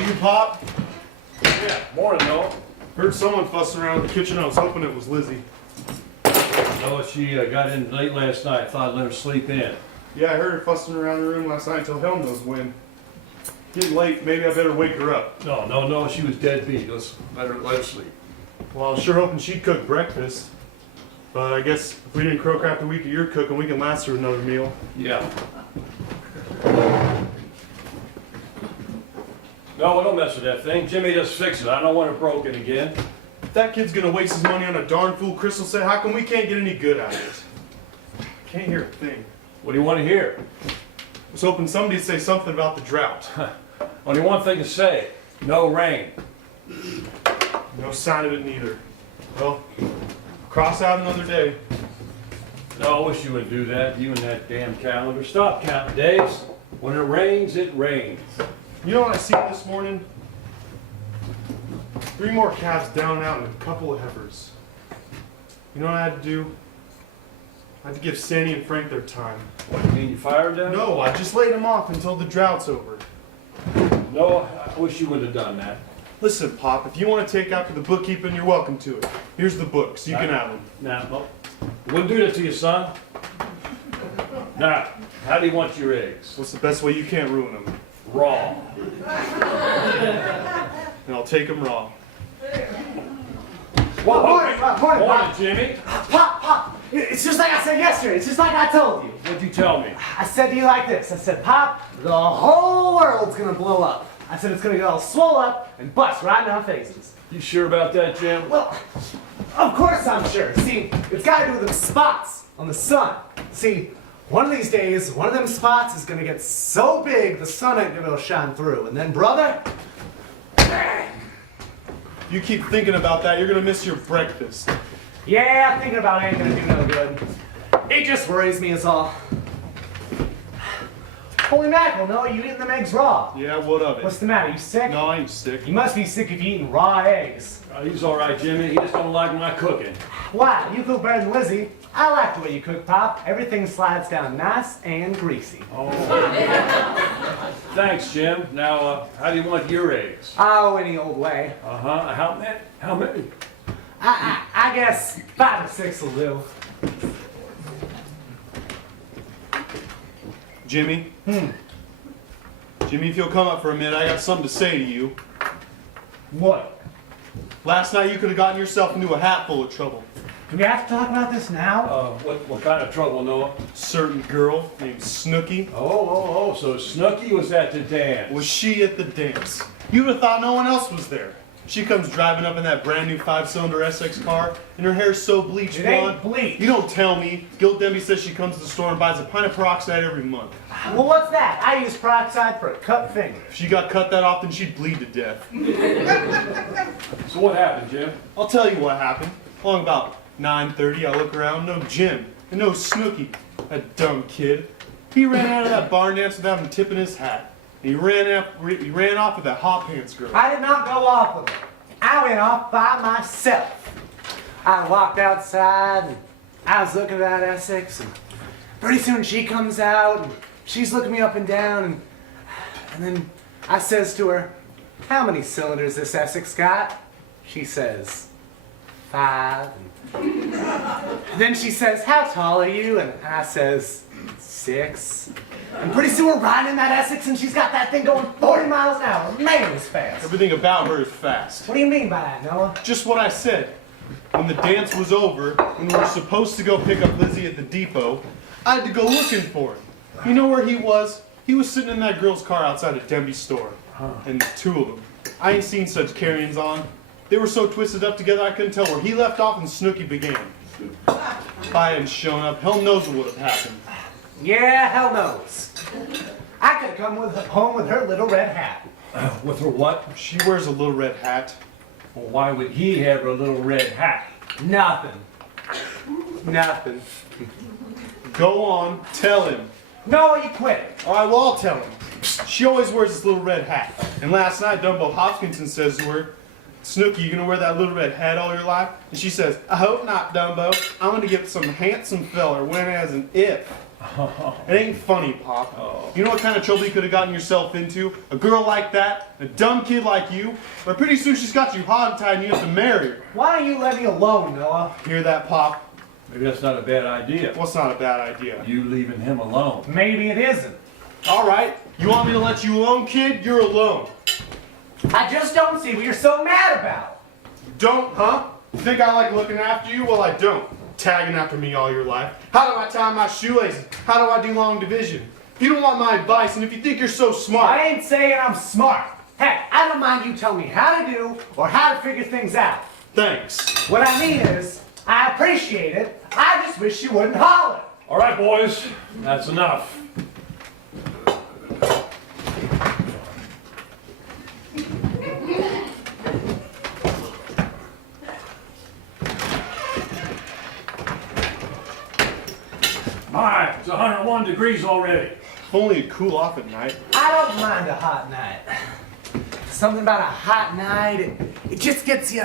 you, Pop? Yeah, morning, Noah. Heard someone fussing around in the kitchen. I was hoping it was Lizzie. Noah, she got in late last night. Thought I'd let her sleep in. Yeah, I heard her fussing around the room last night until hell knows when. Getting late, maybe I better wake her up. No, she was dead beat. Let's let her sleep. Well, I was sure hoping she'd cook breakfast. But I guess if we didn't croak after a week of your cooking, we can last her another meal. Yeah. No, don't mess with that thing. Jimmy just fix it. I don't want it broken again. If that kid's gonna waste his money on a darn fool crystal set, how come we can't get any good out of it? Can't hear a thing. What do you want to hear? I was hoping somebody'd say something about the drought. Only one thing to say. No rain. No sign of it neither. Well, cross out another day. No, I wish you wouldn't do that. You and that damn calendar. Stop counting days. When it rains, it rains. You know what I see this morning? 3 more calves down and out and a couple of heifers. You know what I had to do? I had to give Sandy and Frank their time. What, you mean you fired them? No, I just laid them off until the drought's over. No, I wish you wouldn't have done that. Listen, Pop, if you want to take after the bookkeeping, you're welcome to it. Here's the books. You can have them. No. Wouldn't do that to you, son. Now, how do you want your eggs? What's the best way you can't ruin them? Raw. And I'll take them raw. Well, Morning, Pop. Jimmy. Pop. It's just like I said yesterday. It's just like I told you. What'd you tell me? I said to you like this. I said, Pop, the whole world's gonna blow up. I said it's gonna get all swole up and bust right in our faces. You sure about that, Jim? Well, of course I'm sure. See, it's got to do with them spots on the sun. See, one of these days, one of them spots is gonna get so big the sun ain't gonna shine through. And then, brother, You keep thinking about that, you're gonna miss your breakfast. yeah, thinking about it ain't gonna do no good. It just worries me is all. Holy mackerel, no, you eating them eggs raw. Yeah, what of it? What's the matter, you sick? No, I ain't sick. You must be sick of eating raw eggs. He's all right, Jimmy. He just don't like my cooking. Why? You cook better than Lizzie. I like the way you cook, Pop. Everything slides down nice and greasy. Oh. Thanks, Jim. Now, how do you want your eggs? Oh, any old way. Uh-huh. How many? How many? I guess 5 or 6 will do. Jimmy? Jimmy, if you'll come up for a minute, I got something to say to you. What? Last night you could have gotten yourself into a hat full of trouble. Do we have to talk about this now? What kind of trouble, Noah? Certain girl named Snooky. So Snooky was at the dance. Was she at the dance? You'd have thought no one else was there. She comes driving up in that brand new 5-cylinder SX car, and her hair's so bleached It blonde. ain't bleached. You don't tell me. Gil Demby says she comes to the store and buys a pint of peroxide every month. Well, what's that? I use peroxide for a cut finger. If she got cut that often, she'd bleed to death. So what happened, Jim? I'll tell you what happened. Along about 9:30, I look around, no Jim, and no Snooky. That dumb kid. He ran out of that barn dance without him tipping his hat. And he ran off with that hot pants girl. I did not go off with her. I went off by myself. I walked outside and I was looking at that Essex, and pretty soon she comes out and she's looking me up and down, and then I says to her, "How many cylinders this Essex got?" She says, 5. And then she says, "How tall are you?" And I says, 6. And pretty soon we're riding in that Essex, and she's got that thing going 40 miles an hour. Man, it's fast. Everything about her is fast. What do you mean by that, Noah? Just what I said. When the dance was over, when we were supposed to go pick up Lizzie at the depot, I had to go looking for him. You know where he was? He was sitting in that girl's car outside of Demby's store. And 2 of them. I ain't seen such carryings on. They were so twisted up together I couldn't tell where he left off and Snooky began. If I hadn't shown up, hell knows what would have happened. Yeah, hell knows. I could have come home with her little red hat. With her what? She wears a little red hat. Well, why would he have a little red hat? Nothing. Go on, tell him. No, you quit it. All right, well, I'll tell him. She always wears this little red hat. And last night, Dumbo Hopkinson says to her, Snooki, you gonna wear that little red hat all your life? And she says, I hope not, Dumbo. I'm gonna get some handsome feller when as an if. It ain't funny, Pop. Oh. You know what kind of trouble you could have gotten yourself into? A girl like that, a dumb kid like you, but pretty soon she's got you hog-tied and you have to marry her. Why don't you let me alone, Noah? Hear that, Pop? Maybe that's not a bad idea. What's not a bad idea? You leaving him alone. Maybe it isn't. All right, you want me to let you alone, kid? You're alone. I just don't see what you're so mad about. Don't, huh? You think I like looking after you? Well, I don't. Tagging after me all your life. How do I tie my shoelaces? How do I do long division? If you don't want my advice, and if you think you're so smart, I ain't saying I'm smart. Heck, I don't mind you telling me how to do or how to figure things out. thanks. What I mean is, I appreciate it. I just wish you wouldn't holler. All right, boys, that's enough. My, it's 101 degrees already. If only it'd cool off at night. I don't mind a hot night. Something about a hot night, it just gets you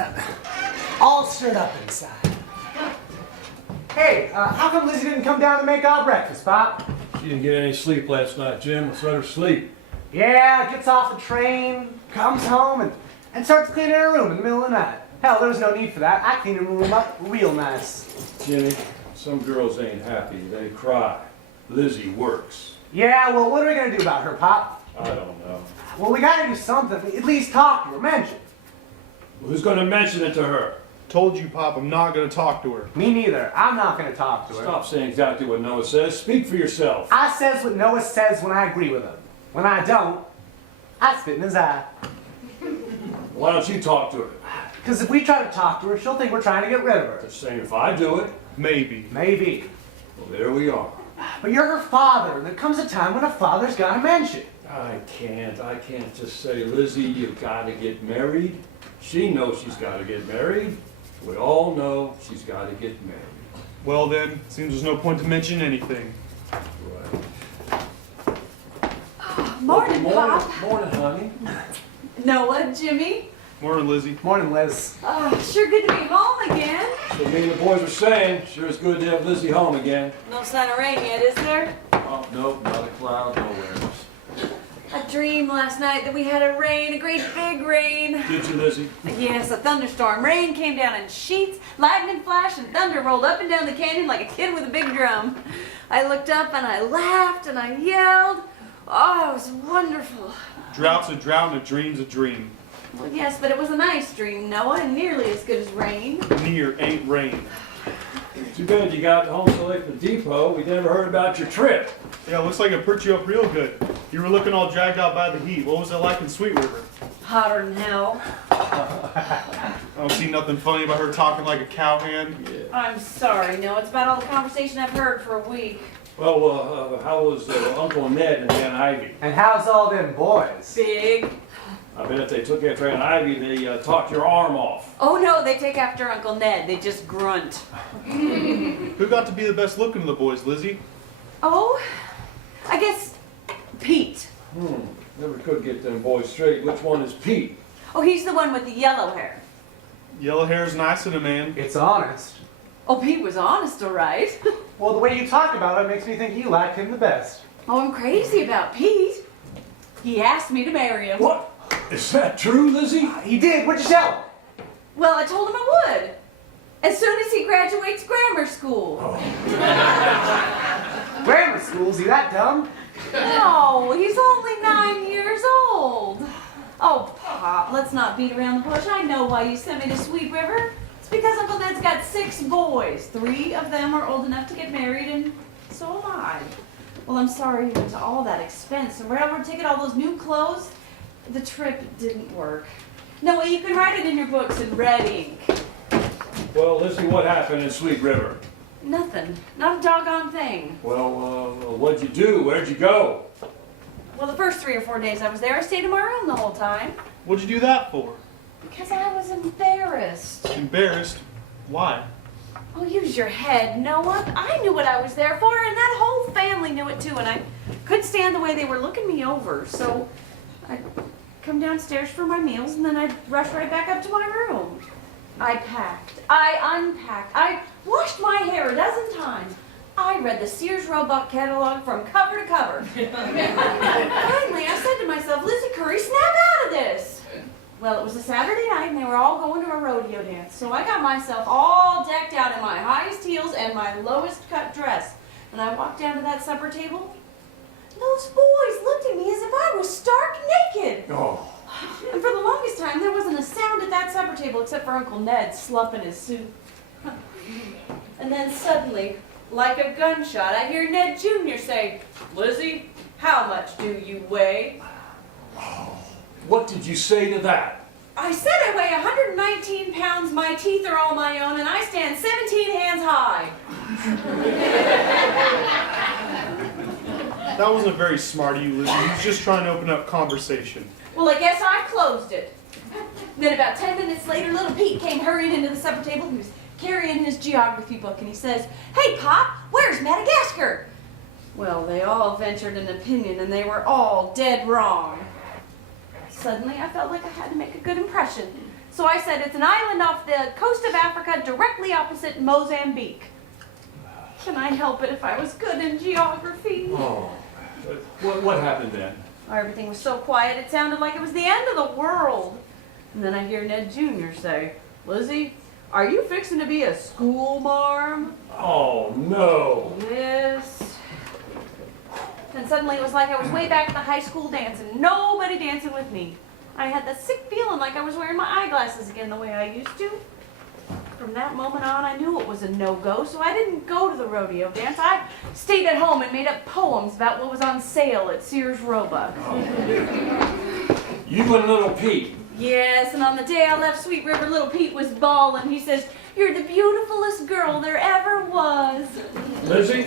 all stirred up inside. Hey, how come Lizzie didn't come down to make our breakfast, Pop? She didn't get any sleep last night, Jim. Let's let her sleep. Yeah, gets off the train, comes home, and starts cleaning her room in the middle of the night. Hell, there's no need for that. I clean her room up real nice. Jimmy, some girls ain't happy. They cry. Lizzie works. Yeah, well, what are we gonna do about her, Pop? I don't know. Well, we gotta do something. At least talk to her, mention. Who's going to mention it to her? Told you, Pop, I'm not gonna talk to her. Me neither. I'm not gonna talk to her. Stop saying exactly what Noah says. Speak for yourself. I says what Noah says when I agree with him. When I don't, I spit in his eye. Why don't you talk to her? Because if we try to talk to her, she'll think we're trying to get rid of her. Just saying, if I do it, Maybe. Maybe. well, there we are. But you're her father, and there comes a time when a father's gotta mention. I can't just say, Lizzie, you've got to get married. She knows she's got to get married. We all know she's got to get married. Well then, seems there's no point to mention anything. Right. Morning, Pop. Morning, honey. Noah, Jimmy. Morning, Lizzie. Morning, Liz. Sure good to be home again. So me and the boys were saying, sure it's good to have Lizzie home again. No sign of rain yet, is there? Oh, nope, not a cloud, no winds. I dreamed last night that we had a rain, a great big rain. Did you, Lizzie? Yes, a thunderstorm. Rain came down in sheets, lightning flashed, and thunder rolled up and down the canyon like a kid with a big drum. I looked up and I laughed and I yelled. Oh, it was wonderful. Drought's a drought and a dream's a dream. Well, yes, but it was a nice dream, Noah, and nearly as good as rain. Near ain't rain. Too bad you got home so late from the depot. We never heard about your trip. Yeah, looks like it perked you up real good. You were looking all dragged out by the heat. What was it like in Sweet River? Hotter than hell. I don't see nothing funny about her talking like a cowhand. Yeah. I'm sorry, Noah. It's about all the conversation I've heard for a week. Well, how was Uncle Ned and Aunt Ivy? And how's all them boys? Big. I bet if they took after Aunt Ivy, they talked your arm off. Oh no, they take after Uncle Ned. They just grunt. Who got to be the best looking of the boys, Lizzie? Oh, I guess Pete. Never could get them boys straight. Which one is Pete? Oh, he's the one with the yellow hair. Yellow hair's nice in a man. It's honest. Oh, Pete was honest, all right. Well, the way you talk about it makes me think you like him the best. Oh, I'm crazy about Pete. He asked me to marry him. What? Is that true, Lizzie? He did. What'd you tell him? Well, I told him I would. As soon as he graduates grammar school. Grammar school? Is he that dumb? No, he's only 9 years old. Oh, Pop, let's not beat around the bush. I know why you sent me to Sweet River. It's because Uncle Ned's got 6 boys. 3 of them are old enough to get married, and so am I. Well, I'm sorry you went to all that expense. The railroad ticket, all those new clothes. The trip didn't work. No way, you can write it in your books in red ink. Well, Lizzie, what happened in Sweet River? Nothing. Not a doggone thing. Well, what'd you do? Where'd you go? Well, the first 3 or 4 days I was there, I stayed in my room the whole time. What'd you do that for? Because I was embarrassed. Embarrassed? Why? Oh, use your head, Noah. I knew what I was there for, and that whole family knew it too, and I couldn't stand the way they were looking me over, so I come downstairs for my meals, and then I'd rush right back up to my room. I packed, I unpacked, I washed my hair a dozen times. I read the Sears Roebuck catalog from cover to cover. Finally, I said to myself, Lizzie Curry, snap out of this. Well, it was a Saturday night, and they were all going to a rodeo dance. So I got myself all decked out in my highest heels and my lowest cut dress. And I walked down to that supper table. Those boys looked at me as if I was stark naked. Oh. And for the longest time, there wasn't a sound at that supper table except for Uncle Ned slumping his soup. And then suddenly, like a gunshot, I hear Ned Jr. say, Lizzie, how much do you weigh? What did you say to that? I said I weigh 119 pounds, my teeth are all my own, and I stand 17 hands high. That wasn't very smart of you, Lizzie. He was just trying to open up conversation. Well, I guess I closed it. Then about 10 minutes later, little Pete came hurrying into the supper table. He was carrying his geography book, and he says, Hey, Pop, where's Madagascar? Well, they all ventured an opinion, and they were all dead wrong. Suddenly, I felt like I had to make a good impression. So I said, it's an island off the coast of Africa, directly opposite Mozambique. Can I help it if I was good in geography? Oh. What happened then? Everything was so quiet, it sounded like it was the end of the world. And then I hear Ned Jr. say, Lizzie, are you fixing to be a school marm? Oh, no. Yes. And suddenly it was like I was way back at the high school dance and nobody dancing with me. I had that sick feeling like I was wearing my eyeglasses again the way I used to. From that moment on, I knew it was a no-go, so I didn't go to the rodeo dance. I stayed at home and made up poems about what was on sale at Sears Roebuck. You and little Pete. Yes, and on the day I left Sweet River, little Pete was bawling. He says, You're the beautifulest girl there ever was. Lizzie,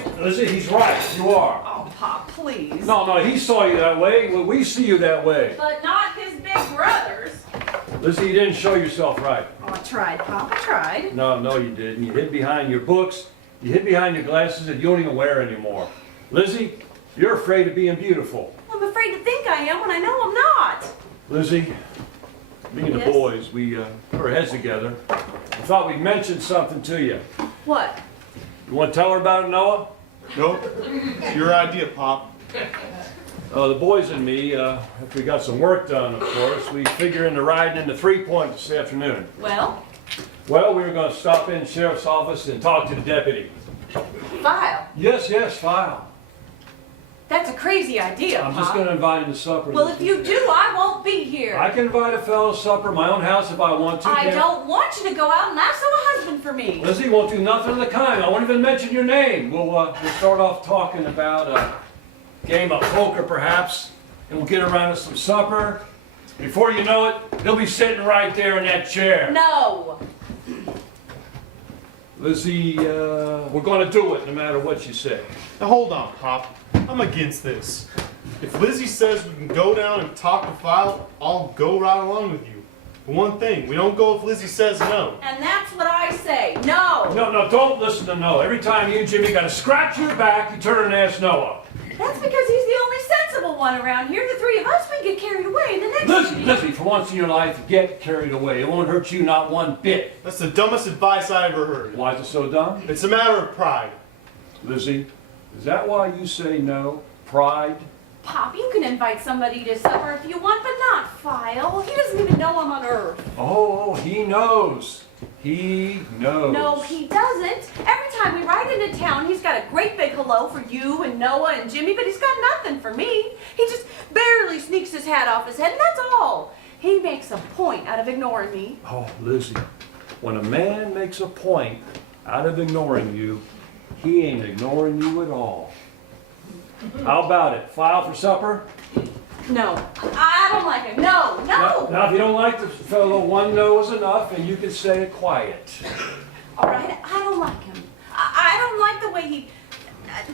he's right. You are. Oh, Pop, please. No, he saw you that way. Well, we see you that way. But not his big brothers. Lizzie, you didn't show yourself right. Oh, I tried, Pop, I tried. No, you didn't. You hid behind your books. You hid behind your glasses that you don't even wear anymore. Lizzie, you're afraid of being beautiful. I'm afraid to think I am when I know I'm not. Lizzie, me and the Yes? boys, we put our heads together. I thought we'd mention something to you. What? You want to tell her about it, Noah? Nope. It's your idea, Pop. The boys and me, after we got some work done, of course, we figure into riding into 3 Point this afternoon. Well, Well, we were going to stop in the sheriff's office and talk to the deputy. file. Yes, file. That's a crazy idea, I'm Pop. just going to invite him to supper. Well, if you do, I won't be here. I can invite a fellow to supper, my own house if I want to. I can't- don't want you to go out and ask for a husband for me. Lizzie won't do nothing of the kind. I won't even mention your name. We'll start off talking about a game of poker, perhaps, and we'll get around to some supper. Before you know it, he'll be sitting right there in that chair. No. Lizzie, we're going to do it no matter what you say. Now hold on, Pop. I'm against this. If Lizzie says we can go down and talk to File, I'll go right along with you. But one thing, we don't go if Lizzie says no. And that's what I say. No. No, don't listen to Noah. Every time you and Jimmy got to scratch your back, you turn and ask Noah. That's because he's the only sensible one around here. The three of us, we get carried away. The next Lizzie, for once in your life, get carried away. It won't hurt you not one bit. That's the dumbest advice I ever heard. Why is it so dumb? It's a matter of pride. Lizzie, is that why you say no? Pride? Pop, you can invite somebody to supper if you want, but not File. He doesn't even know I'm on Earth. Oh, he knows. He knows. No, he doesn't. Every time we ride into town, he's got a great big hello for you and Noah and Jimmy, but he's got nothing for me. He just barely sneaks his hat off his head, and that's all. He makes a point out of ignoring me. Oh, Lizzie, when a man makes a point out of ignoring you, he ain't ignoring you at all. How about it? File for supper? No, I don't like him. No. Now, if you don't like the fellow, one no is enough, and you can say it quiet. All right, I don't like him. I don't like the way he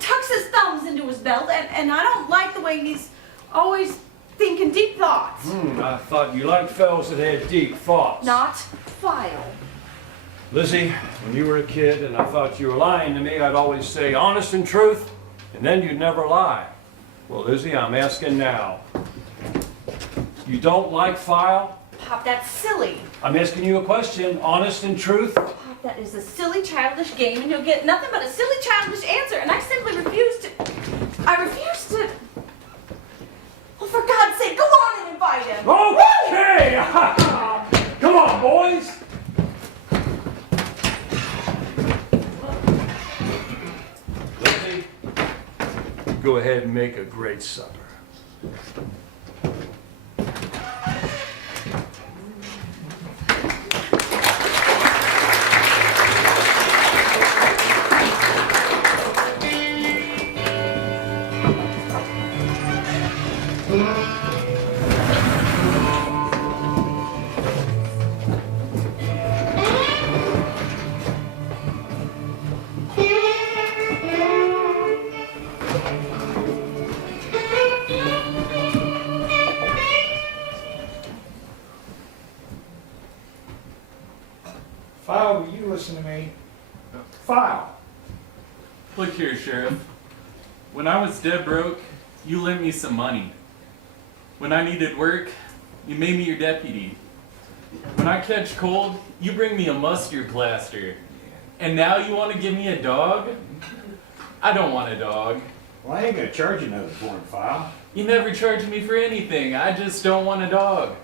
tucks his thumbs into his belt, and I don't like the way he's always thinking deep thoughts. I thought you liked fellows that had deep thoughts. Not File. Lizzie, when you were a kid and I thought you were lying to me, I'd always say honest and truth, and then you'd never lie. Well, Lizzie, I'm asking now. You don't like file? Pop, that's silly. I'm asking you a question, honest and truth. Pop, that is a silly, childish game, and you'll get nothing but a silly, childish answer, and I simply refuse to... I refuse to... Well, for God's sake, go on and invite him. Okay! Come on, boys! Lizzie, go ahead and make a great supper. File, will you listen to me? File. Look here, Sheriff. When I was dead broke, you lent me some money. When I needed work, you made me your deputy. When I catch cold, you bring me a mustard plaster. And now you want to give me a dog? I don't want a dog. Well, I ain't gonna charge you nothing for him, File. You never charge me for anything. I just don't want a dog.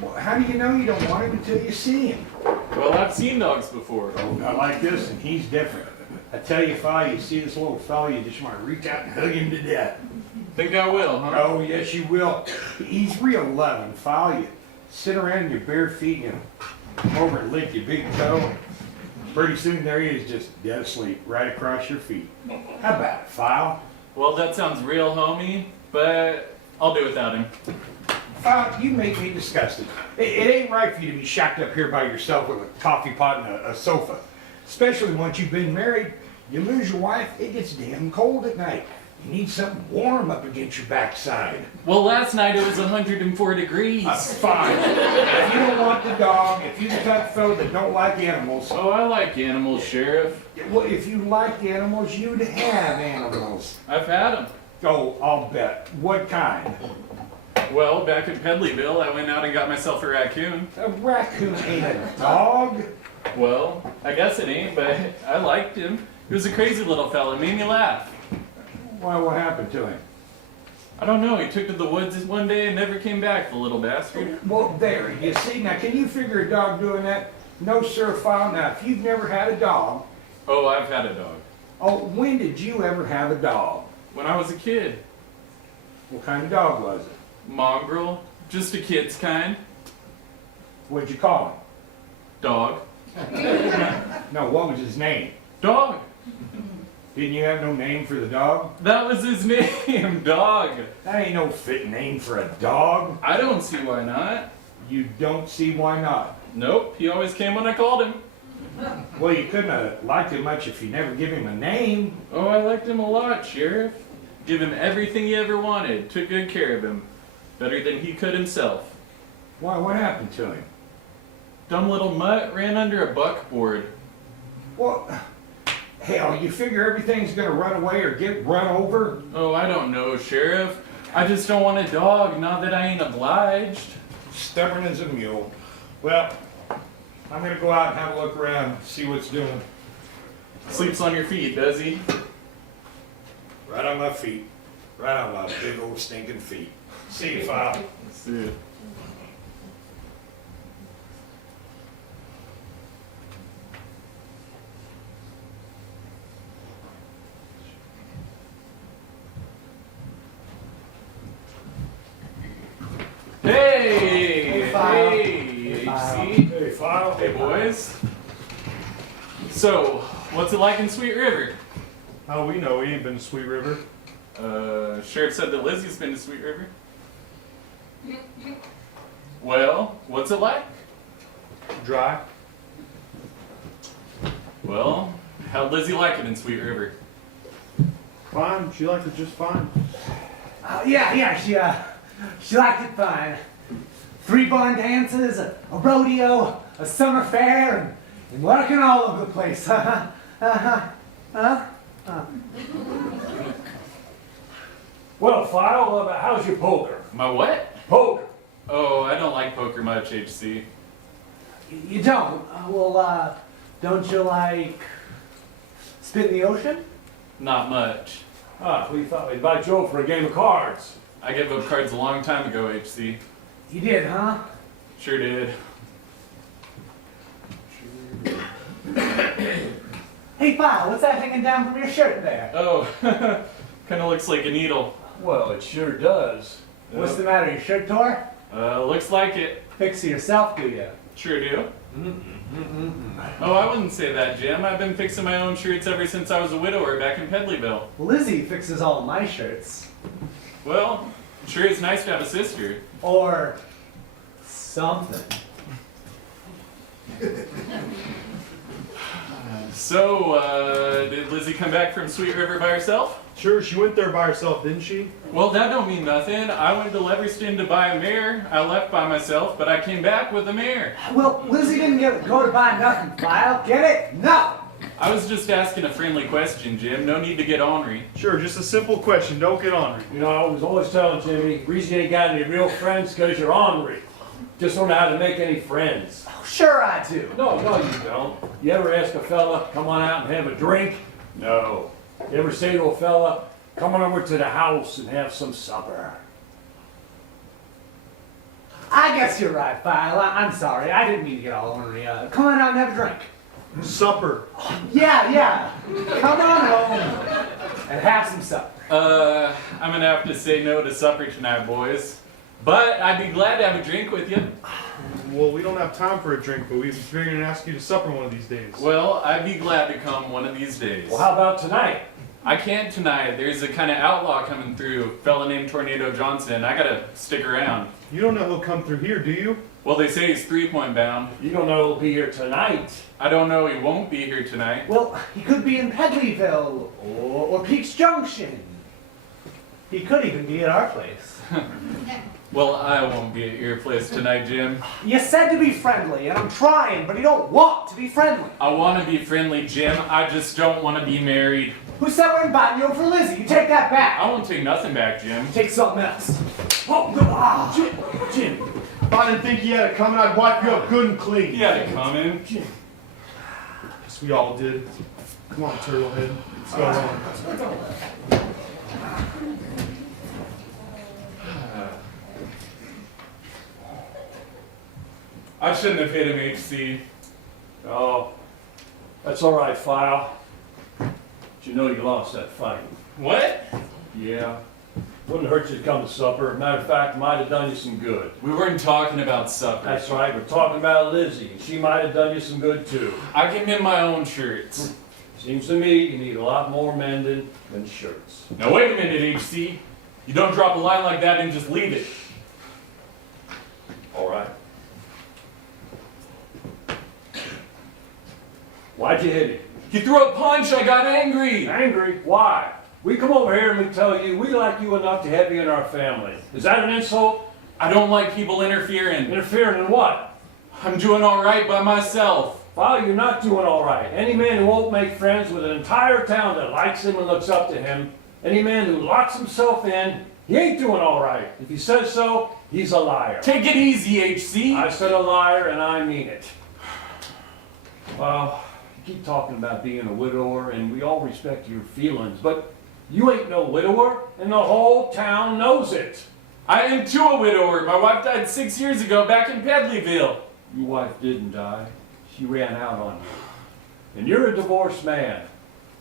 Well, how do you know you don't want him until you see him? Well, I've seen dogs before. Oh, not like this, and he's different. I tell you, File, you see this little fella, you just want to reach out and hug him to death. Think I will, huh? Oh, yes, you will. He's real loving, File. You sit around in your bare feet and come over and lick your big toe. Pretty soon there he is, just dead asleep right across your feet. How about it, File? Well, that sounds real homey, but I'll do without him. File, you make me disgusted. It ain't right for you to be shacked up here by yourself with a coffee pot and a sofa. Especially once you've been married. You lose your wife, it gets damn cold at night. You need something warm up against your backside. Well, last night it was 104 degrees. Fine. If you don't want the dog, if you're the type of fellow that don't like animals, Oh, I like animals, Sheriff. well, if you liked animals, you'd have animals. I've had them. Oh, I'll bet. What kind? Well, back in Pedleyville, I went out and got myself a raccoon. A raccoon ain't a dog. Well, I guess it ain't, but I liked him. He was a crazy little fella, made me laugh. Why, what happened to him? I don't know, he took to the woods one day and never came back, the little bastard. Well, there, you see, now can you figure a dog doing that? No, sir, File. Now, if you've never had a dog, Oh, I've had a dog. oh, when did you ever have a dog? When I was a kid. What kind of dog was it? Mongrel, just a kid's kind. What'd you call Dog. him? No, what was his name? Dog. Didn't you have no name for the dog? That was his name, Dog. That ain't no fit name for a dog. I don't see why not. You don't see why not. Nope, he always came when I called him. Well, you couldn't have liked him much if you never give him a name. Oh, I liked him a lot, Sheriff. Give him everything he ever wanted. Took good care of him. Better than he could himself. Why, what happened to him? Dumb little mutt ran under a buckboard. Well, hell, you figure everything's gonna run away or get run over? Oh, I don't know, Sheriff. I just don't want a dog, not that I ain't obliged. Stubborn as a mule. Well, I'm gonna go out and have a look around, see what's doing. Sleeps on your feet, does he? Right on my feet. Right on my big old stinking feet. See you, File. Let's see it. Hey! Hey, File. Hey, File. HC. Hey, File. Hey, boys. So, what's it like in Sweet River? How we know he ain't been to Sweet River? Sheriff said that Lizzie's been to Sweet River. Well, what's it like? Dry. Well, how'd Lizzie like it in Sweet River? Fine. She liked it just fine. She liked it fine. 3 barn dances, a rodeo, a summer fair, and working all over the place. Well, File, how's your poker? My what? Poker. Oh, I don't like poker much, HC. You don't? Well, don't you like spit in the ocean? Not much. Ah, we thought we'd invite you over for a game of cards. I gave up cards a long time ago, HC. You did, huh? Sure did. Hey, File, what's that hanging down from your shirt there? Oh, kind of looks like a needle. Well, it sure does. What's the matter, your shirt tore? Looks like it. Fix it yourself, do ya? Sure do. Oh, I wouldn't say that, Jim. I've been fixing my own shirts ever since I was a widower back in Pedleyville. Lizzie fixes all of my shirts. Well, sure is nice to have a sister. Or something. So, did Lizzie come back from Sweet River by herself? Sure, she went there by herself, didn't she? Well, that don't mean nothing. I went to Leverston to buy a mare. I left by myself, but I came back with a mare. Well, Lizzie didn't go to buy nothing, File. Get it? No! I was just asking a friendly question, Jim. No need to get ornery. Sure, just a simple question. Don't get on her. You know, I was always telling Jimmy, the reason you ain't got any real friends because you're ornery. Just don't know how to make any friends. Oh, sure I do. No, you don't. You ever ask a fella, come on out and have a drink? No. You ever say to a fella, come on over to the house and have some supper? I guess you're right, File. I'm sorry. I didn't mean to get all ornery. Come on out and have a drink. Supper. Yeah. Come on home and have some supper. I'm gonna have to say no to supper tonight, boys. But I'd be glad to have a drink with you. Well, we don't have time for a drink, but we figured to ask you to supper one of these days. Well, I'd be glad to come one of these days. Well, how about tonight? I can't tonight. There's a kind of outlaw coming through, a fella named Tornado Johnson. I gotta stick around. You don't know he'll come through here, do you? Well, they say he's 3-point bound. You don't know he'll be here tonight. I don't know he won't be here tonight. Well, he could be in Pedleyville or Peaks Junction. He could even be at our place. Well, I won't be at your place tonight, Jim. You said to be friendly, and I'm trying, but you don't want to be friendly. I want to be friendly, Jim. I just don't want to be married. Who said we're inviting you over for Lizzie? You take that back. I won't take nothing back, Jim. Take something else. Oh, no. Jim. If I didn't think you had it coming, I'd wipe you up good and clean. You had it coming. Yes, we all did. Come on, Turtlehead. Let's go on. I shouldn't have hit him, HC. Oh, that's all right, File. But you know you lost that fight. What? Yeah. Wouldn't hurt you to come to supper. Matter of fact, might have done you some good. We weren't talking about supper. That's right, we're talking about Lizzie, and she might have done you some good too. I can mend my own shirts. Seems to me you need a lot more mending than shirts. Now wait a minute, HC. You don't drop a line like that and just leave it. All right. Why'd you hit him? He threw a punch, I got angry. Angry? Why? We come over here and we tell you we like you enough to have you in our family. Is that an insult? I don't like people interfering. Interfering in what? I'm doing all right by myself. Well, you're not doing all right. Any man who won't make friends with an entire town that likes him and looks up to him, any man who locks himself in, he ain't doing all right. If he says so, he's a liar. Take it easy, HC. I said a liar and I mean it. Well, you keep talking about being a widower and we all respect your feelings, but you ain't no widower and the whole town knows it. I am too a widower. My wife died 6 years ago back in Pedleyville. Your wife didn't die. She ran out on you. And you're a divorced man.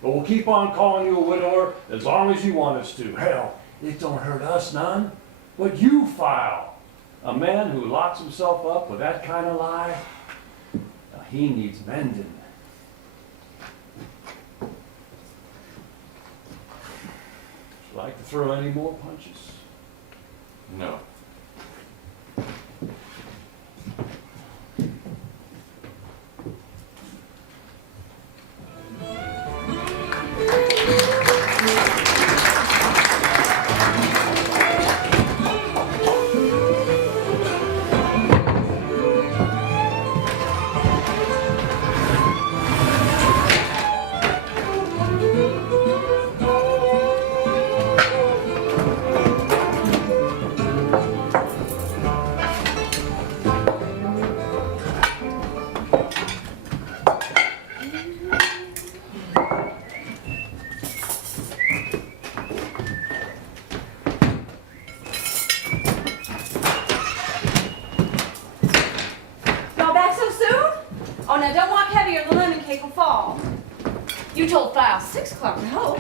But we'll keep on calling you a widower as long as you want us to. Hell, it don't hurt us none. But you, File. A man who locks himself up with that kind of lie, now he needs mending. Would you like to throw any more punches? No. o'clock, I hope.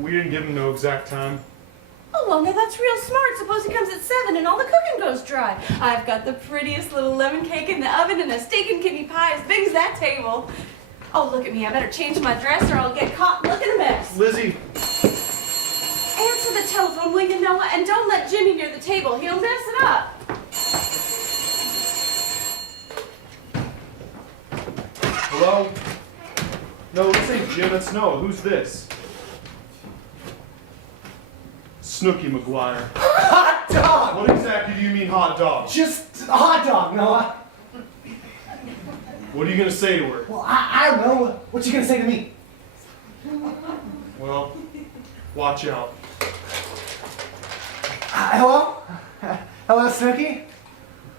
We didn't give him no exact time. Oh, well, now that's real smart. Suppose he comes at 7 and all the cooking goes dry. I've got the prettiest little lemon cake in the oven and a steak and kidney pie as big as that table. Oh, look at me. I better change my dress or I'll get caught looking a mess. Lizzie, Answer the telephone, will you, Noah? And don't let Jimmy near the table. He'll mess it up. hello? No, this ain't Jim, it's Noah. Who's this? Snooky McGuire. Hot dog! What exactly do you mean, hot dog? Just a hot dog, Noah. What are you gonna say to her? Well, I don't know. What you gonna say to me? Well, watch out. Hello? Hello, Snooky?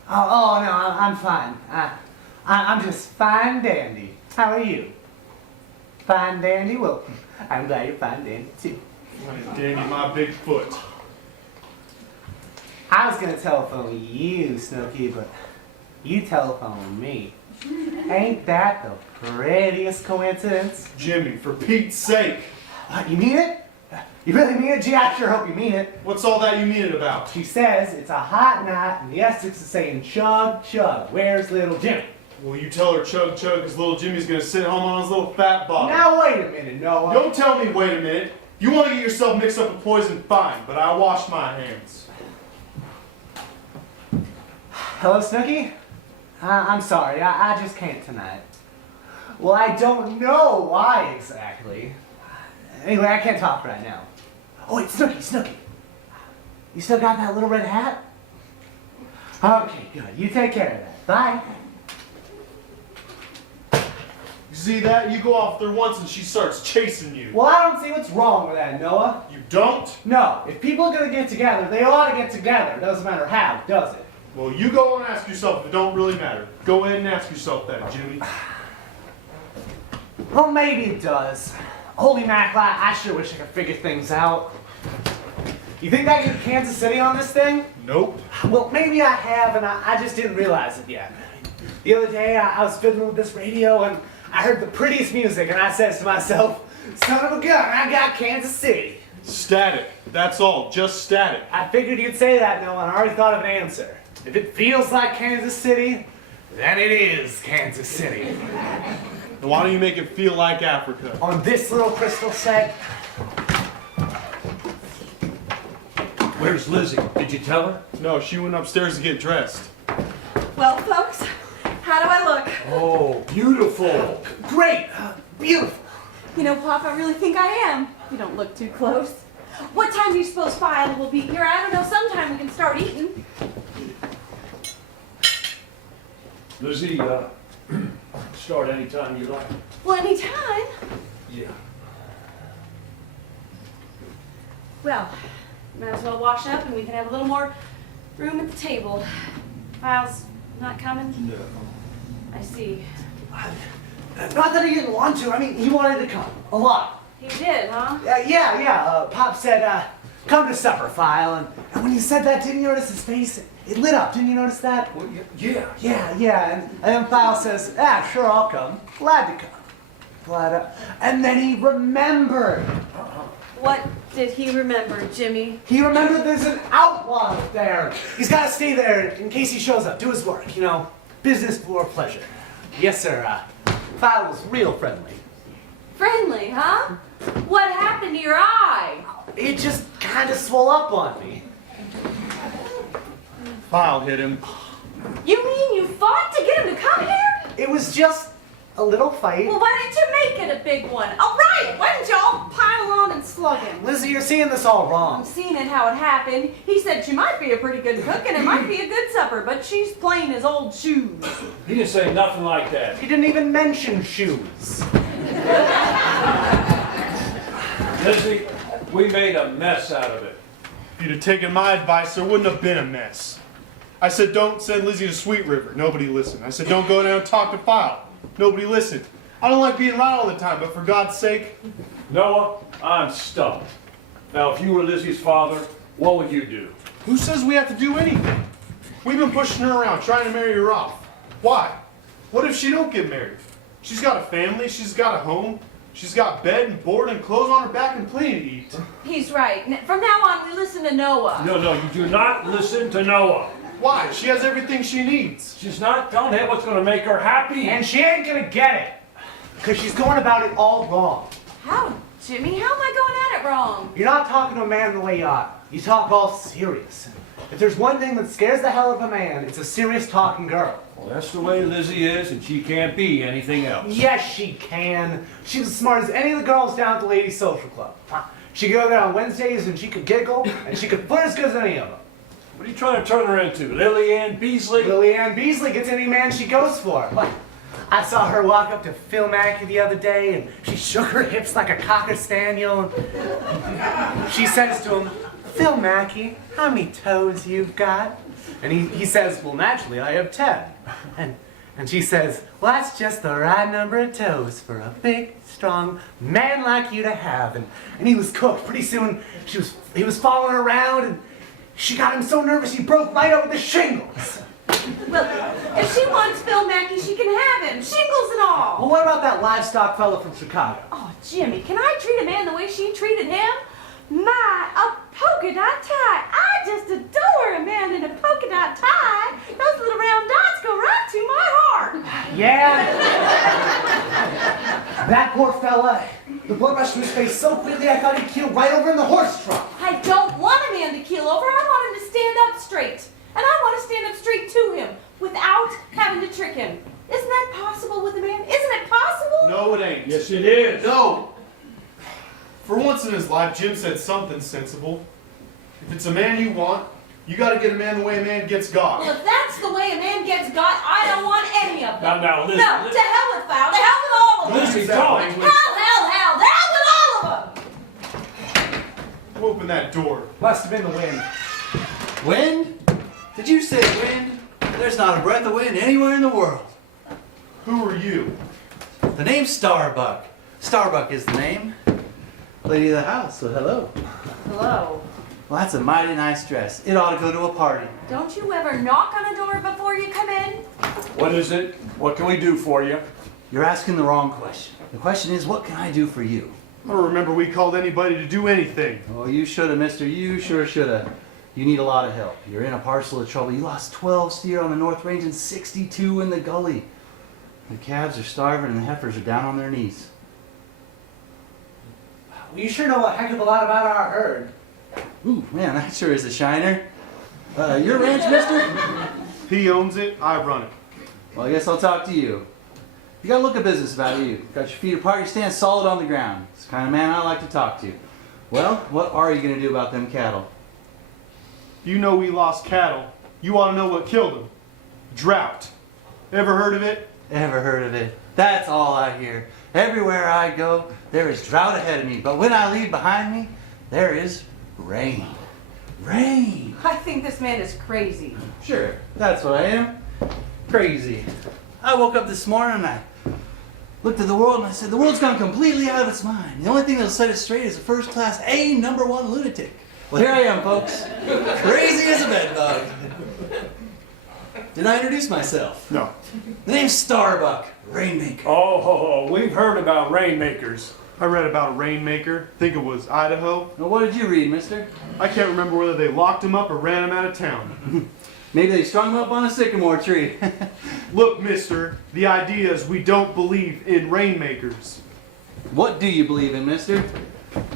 Oh, no, I'm fine. I'm just fine dandy. How are you? Fine dandy? Well, I'm glad you're fine dandy, too. Right, Danny, my big foot. I was gonna telephone you, Snooky, but you telephoned me. Ain't that the prettiest coincidence? Jimmy, for Pete's sake. You mean it? You really mean it? Gee, I sure hope you mean it. What's all that you mean it about? She says it's a hot night and the Essex is saying chug, chug. Where's little Jimmy? Well, you tell her chug chug because little Jimmy's gonna sit home on his little fat bottom. Now wait a minute, Noah. Don't tell me, wait a minute. You want to get yourself mixed up with poison, fine, but I wash my hands. Hello, Snooky? I'm sorry, I just can't tonight. Well, I don't know why exactly. Anyway, I can't talk right now. Oh wait, Snooky. You still got that little red hat? Okay, good. You take care of that. Bye. You see that? You go off there once and she starts chasing you. Well, I don't see what's wrong with that, Noah. You don't? No, if people are gonna get together, they ought to get together. Doesn't matter how, does it? Well, you go and ask yourself if it don't really matter. Go ahead and ask yourself that, Jimmy. Well, maybe it does. Holy mackerel, I sure wish I could figure things out. You think I can get Kansas City on this thing? Nope. Well, maybe I have, and I just didn't realize it yet. The other day, I was fiddling with this radio, and I heard the prettiest music, and I says to myself, son of a gun, I got Kansas City. Static. That's all. Just static. I figured you'd say that, Noah, and I already thought of an answer. If it feels like Kansas City, then it is Kansas City. And why don't you make it feel like Africa? On this little crystal set, Where's Lizzie? Did you tell her? No, she went upstairs to get dressed. Well, folks, how do I look? Oh, beautiful. great, beautiful. You know, Pop, I really think I am. You don't look too close. What time do you suppose File will be here? I don't know. Sometime we can start eating. Lizzie, start anytime you like. Well, any time. Yeah. Well, might as well wash up and we can have a little more room at the table. File's not coming? No. I see. Not that he didn't want to. I mean, he wanted to come a lot. He did, huh? Yeah. Pop said, come to supper, File. And when he said that, didn't you notice his face? It lit up. Didn't you notice that? Well, yeah. Yeah. And then File says, sure, I'll come. Glad to come. And then he remembered. What did he remember, Jimmy? He remembered there's an outlaw up there. He's got to stay there in case he shows up. Do his work, you know. Business for pleasure. Yes, sir. File was real friendly. Friendly, huh? What happened to your eye? It just kind of swelled up on me. File hit him. You mean you fought to get him to come here? It was just a little fight. Well, why didn't you make it a big one? All right, why didn't you all pile on and slug him? Lizzie, you're seeing this all I'm wrong. seeing it how it happened. He said she might be a pretty good cook and it might be a good supper, but she's plain as old shoes. He didn't say nothing like that. He didn't even mention shoes. Lizzie, we made a mess out of it. If you'd have taken my advice, there wouldn't have been a mess. I said, don't send Lizzie to Sweet River. Nobody listened. I said, don't go down and talk to File. Nobody listened. I don't like being right all the time, but for God's sake. Noah, I'm stumped. Now, if you were Lizzie's father, what would you do? Who says we have to do anything? We've been pushing her around, trying to marry her off. Why? What if she don't get married? She's got a family, she's got a home. She's got bed and board and clothes on her back and plenty to eat. He's right. From now on, we listen to Noah. No, you do not listen to Noah. Why? She has everything she needs. She's not telling him what's going to make her happy. And she ain't gonna get it. Because she's going about it all wrong. How, Jimmy? How am I going at it wrong? You're not talking to a man the way you ought. You talk all serious. If there's one thing that scares the hell out of a man, it's a serious talking girl. Well, that's the way Lizzie is, and she can't be anything else. Yes, she can. She's as smart as any of the girls down at the Ladies' Social Club. She could go there on Wednesdays and she could giggle, and she could flirt as good as any of them. What are you trying to turn her into, Lily Ann Beasley? Lily Ann Beasley gets any man she goes for. I saw her walk up to Phil Mackey the other day, and she shook her hips like a cocker spaniel. She says to him, "Phil Mackey, how many toes you've got?" And he says, "Well, naturally, I have 10. And she says, "Well, that's just the right number of toes for a big, strong man like you to have." And he was cooked. Pretty soon, he was following her around, and she got him so nervous he broke right over the shingles. Well, if she wants Phil Mackey, she can have him. Shingles and all. Well, what about that livestock fella from Chicago? Oh, Jimmy, can I treat a man the way she treated him? My, a polka dot tie. I just adore a man in a polka dot tie. Those little round dots go right to my heart. Yeah. That poor fella, the blood rushed to his face so quickly I thought he'd keel right over in the horse trunk. I don't want a man to keel over. I want him to stand up straight. And I want to stand up straight to him without having to trick him. Isn't that possible with a man? Isn't it possible? No, it ain't. Yes, it is. No. For once in his life, Jim said something sensible. If it's a man you want, you got to get a man the way a man gets God. Well, if that's the way a man gets got, I don't want any of them. Now, Lizzie. No, to hell with foul. To hell with all of them. Lizzie, That don't. language. Hell. To hell with all of them. Who opened that door? Must have been the wind. Wind? Did you say wind? There's not a breath of wind anywhere in the world. Who are you? The name's Starbuck. Starbuck is the name. Lady of the house, so hello. Hello. Well, that's a mighty nice dress. It ought to go to a party. Don't you ever knock on a door before you come in? What is it? What can we do for you? You're asking the wrong question. The question is, what can I do for you? I don't remember we called anybody to do anything. Oh, you shoulda, mister. You sure shoulda. You need a lot of help. You're in a parcel of trouble. You lost 12 steer on the North Range and 62 in the gully. The calves are starving and the heifers are down on their knees. Well, you sure know a heck of a lot about our herd. Ooh, man, that sure is a shiner. Your ranch, mister? He owns it, I run it. Well, I guess I'll talk to you. You got a look of business about you. Got your feet apart, you stand solid on the ground. It's the kind of man I like to talk to. Well, what are you going to do about them cattle? You know we lost cattle. You ought to know what killed them. Drought. Ever heard of it? Ever heard of it? That's all I hear. Everywhere I go, there is drought ahead of me. But when I leave behind me, there is rain. Rain. I think this man is crazy. Sure, that's what I am. Crazy. I woke up this morning and I looked at the world and I said, the world's gone completely out of its mind. The only thing that'll set it straight is a first-class A #1 lunatic. Well, here I am, folks. Crazy as a bedbug. Did I introduce myself? No. The name's Starbuck, Rainmaker. Oh, we've heard about rainmakers. I read about a rainmaker. Think it was Idaho. Now, what did you read, mister? I can't remember whether they locked him up or ran him out of town. Maybe they strung him up on a sycamore tree. Look, mister, the idea is we don't believe in rainmakers. What do you believe in, mister?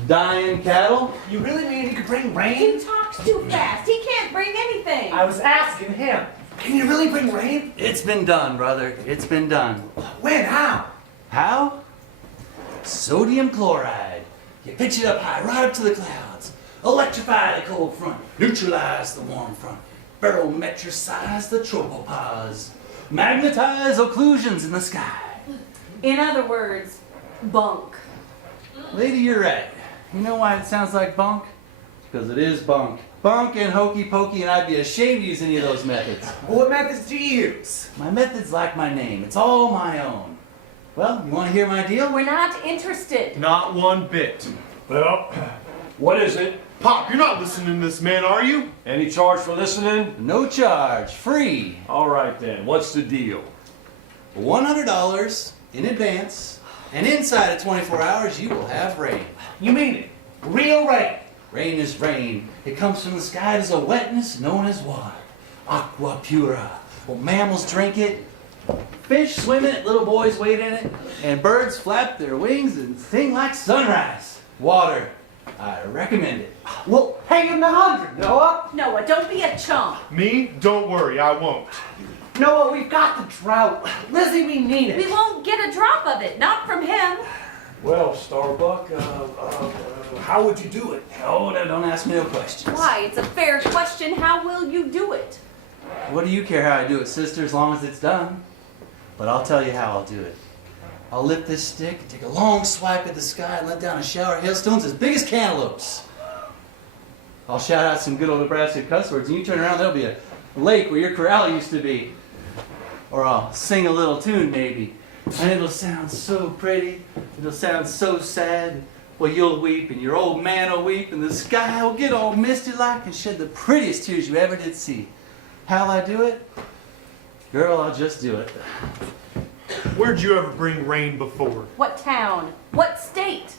Dying cattle? You really mean you could bring He rain? talks too fast. He can't bring anything. I was asking him. Can you really bring rain? It's been done, brother. It's been done. When? How? How? Sodium chloride. You pitch it up high, right up to the clouds. Electrify the cold front. Neutralize the warm front. Barometricize the tropopause. Magnetize occlusions in the sky. In other words, bunk. Lady, you're right. You know why it sounds like bunk? Because it is bunk. Bunk and hokey pokey, and I'd be ashamed to use any of those methods. Well, what methods do you use? My method's like my name. It's all my own. Well, you want to hear my deal? We're not interested. Not one bit. Well, what is it? Pop, you're not listening to this man, are you? Any charge for listening? No charge. Free. All right then, what's the deal? $100 in advance And inside of 24 hours, you will have rain. You mean it? Real rain. Rain is rain. It comes from the sky. It is a wetness known as water. Aqua pura. Well, mammals drink it. Fish swim in it. Little boys wade in it. And birds flap their wings and sing like sunrise. Water. I recommend it. Well, pay him the 100, Noah. Noah, don't be a chump. Me? Don't worry, I won't. Noah, we've got the drought. Lizzie, we need We it. won't get a drop of it, not from him. Well, Starbuck, how would you do it? Oh, no, don't ask me no questions. Why? It's a fair question. How will you do it? What do you care how I do it, sister, as long as it's done? But I'll tell you how I'll do it. I'll lift this stick and take a long swipe at the sky and let down a shower of hailstones as big as cantaloupes. I'll shout out some good old Nebraska cuss words, and you turn around, there'll be a lake where your corral used to be. Or I'll sing a little tune, maybe. And it'll sound so pretty. It'll sound so sad. Well, you'll weep, and your old man will weep, and the sky will get all misty-like and shed the prettiest tears you ever did see. How'll I do it? Girl, I'll just do it. Where'd you ever bring rain before? What town? What state?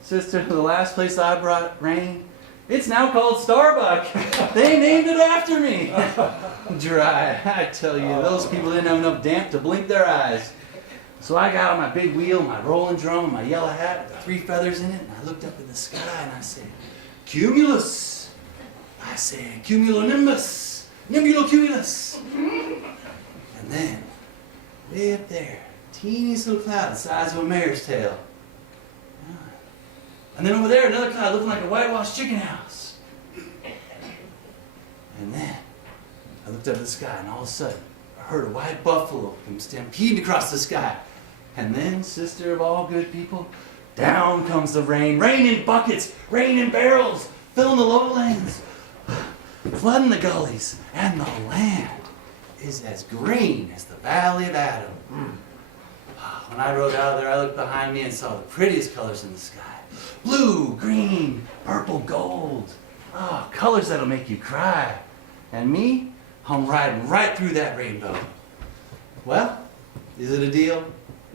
Sister, the last place I brought rain, it's now called Starbuck. They named it after me. Dry, I tell you, those people didn't have enough damp to blink their eyes. So I got on my big wheel, my rolling drum, and my yellow hat with the 3 feathers in it, and I looked up at the sky and I said, Cumulus. I said, Cumulonimbus, Nimbulocumulus. And then, way up there, teeniest little cloud the size of a mare's tail. And then over there, another cloud looking like a whitewashed chicken house. And then, I looked up at the sky, and all of a sudden, I heard a white buffalo come stampeding across the sky. And then, sister of all good people, down comes the rain. Rain in buckets, rain in barrels, filling the lowlands, flooding the gullies. And the land is as green as the Valley of Adam. When I rode out of there, I looked behind me and saw the prettiest colors in the sky. Blue, green, purple, gold. Ah, colors that'll make you cry. And me, I'm riding right through that rainbow. Well, is it a deal?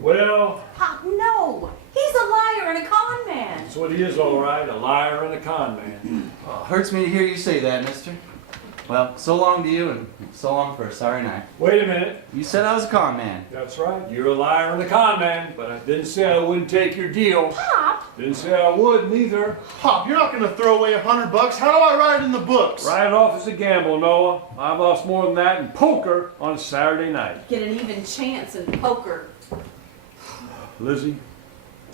Well, Pop, no. He's a liar and a con man. that's what he is, all right. A liar and a con man. Oh, hurts me to hear you say that, mister. Well, so long to you and so long for a sorry night. Wait a minute. You said I was a con man. That's right. You're a liar and a con man, but I didn't say I wouldn't take your deal. Pop, Didn't say I would neither. Pop, you're not gonna throw away $100. How do I write it in the books? Write it off as a gamble, Noah. I've lost more than that in poker on a Saturday night. get an even chance in poker. Lizzie,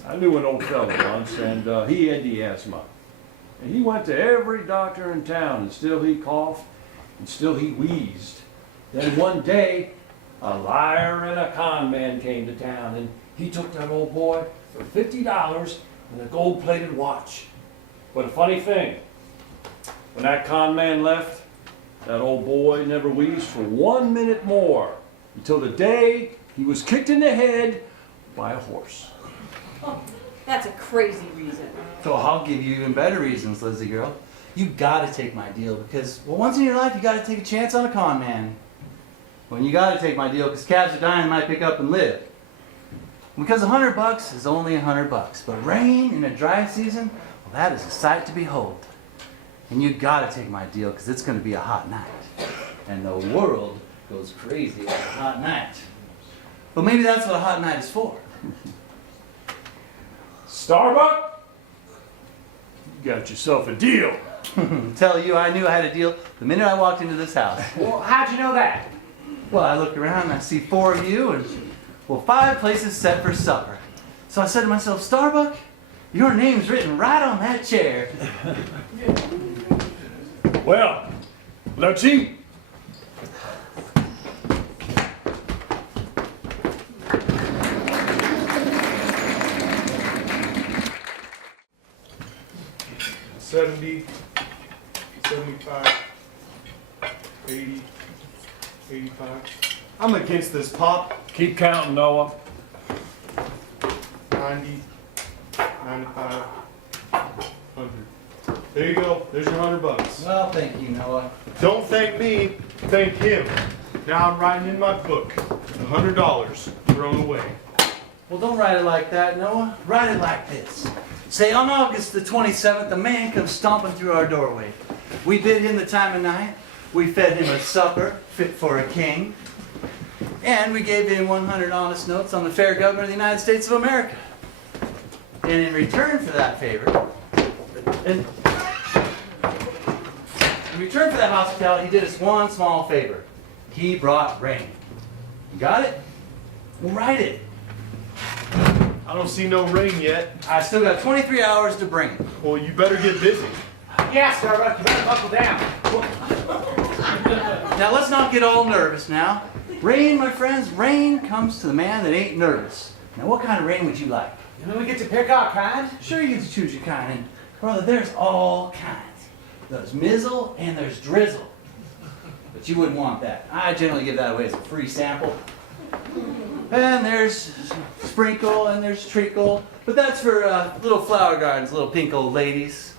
I knew an old fellow once, and he had the asthma. And he went to every doctor in town, and still he coughed, and still he wheezed. Then one day, a liar and a con man came to town, and he took that old boy for $50 and a gold-plated watch. But a funny thing, when that con man left, that old boy never wheezed for 1 minute more, until the day he was kicked in the head by a horse. Oh, that's a crazy reason. So I'll give you even better reasons, Lizzie girl. You gotta take my deal because, well, once in your life you gotta take a chance on a con man. Well, you gotta take my deal because calves are dying and might pick up and live. Because $100 is only $100, but rain in a dry season, well, that is a sight to behold. And you gotta take my deal because it's gonna be a hot night. And the world goes crazy on a hot night. But maybe that's what a hot night is for. Starbuck, you got yourself a deal. Tell you, I knew I had a deal the minute I walked into this house. Well, how'd you know that? Well, I look around and I see 4 of you and, well, 5 places set for supper. So I said to myself, Starbuck, your name's written right on that chair. Well, let's eat. $70, $75, $80, $85. I'm against this, Pop. Keep counting, Noah. $90, $95, $100. There you go. There's your $100. Well, thank you, Noah. Don't thank me. Thank him. Now I'm writing in my book. $100 thrown away. Well, don't write it like that, Noah. Write it like this. Say, on August the 27th, a man comes stomping through our doorway. We bid him the time of night. We fed him a supper fit for a king. And we gave him 100 honest notes on the fair government of the United States of America. And in return for that favor, in return for that hospitality, he did us one small favor. He brought rain. You got it? Well, write it. I don't see no rain yet. I still got 23 hours to bring it. Well, you better get busy. Yeah, Starbuck, you better buckle down. Now let's not get all nervous now. Rain, my friends, rain comes to the man that ain't nervous. Now what kind of rain would you like? You know, we get to pick our kind. Sure you get to choose your kind, and brother, there's all kinds. There's mizzle and there's drizzle. But you wouldn't want that. I generally give that away as a free sample. And there's sprinkle and there's treacle, but that's for little flower gardens, little pink old ladies.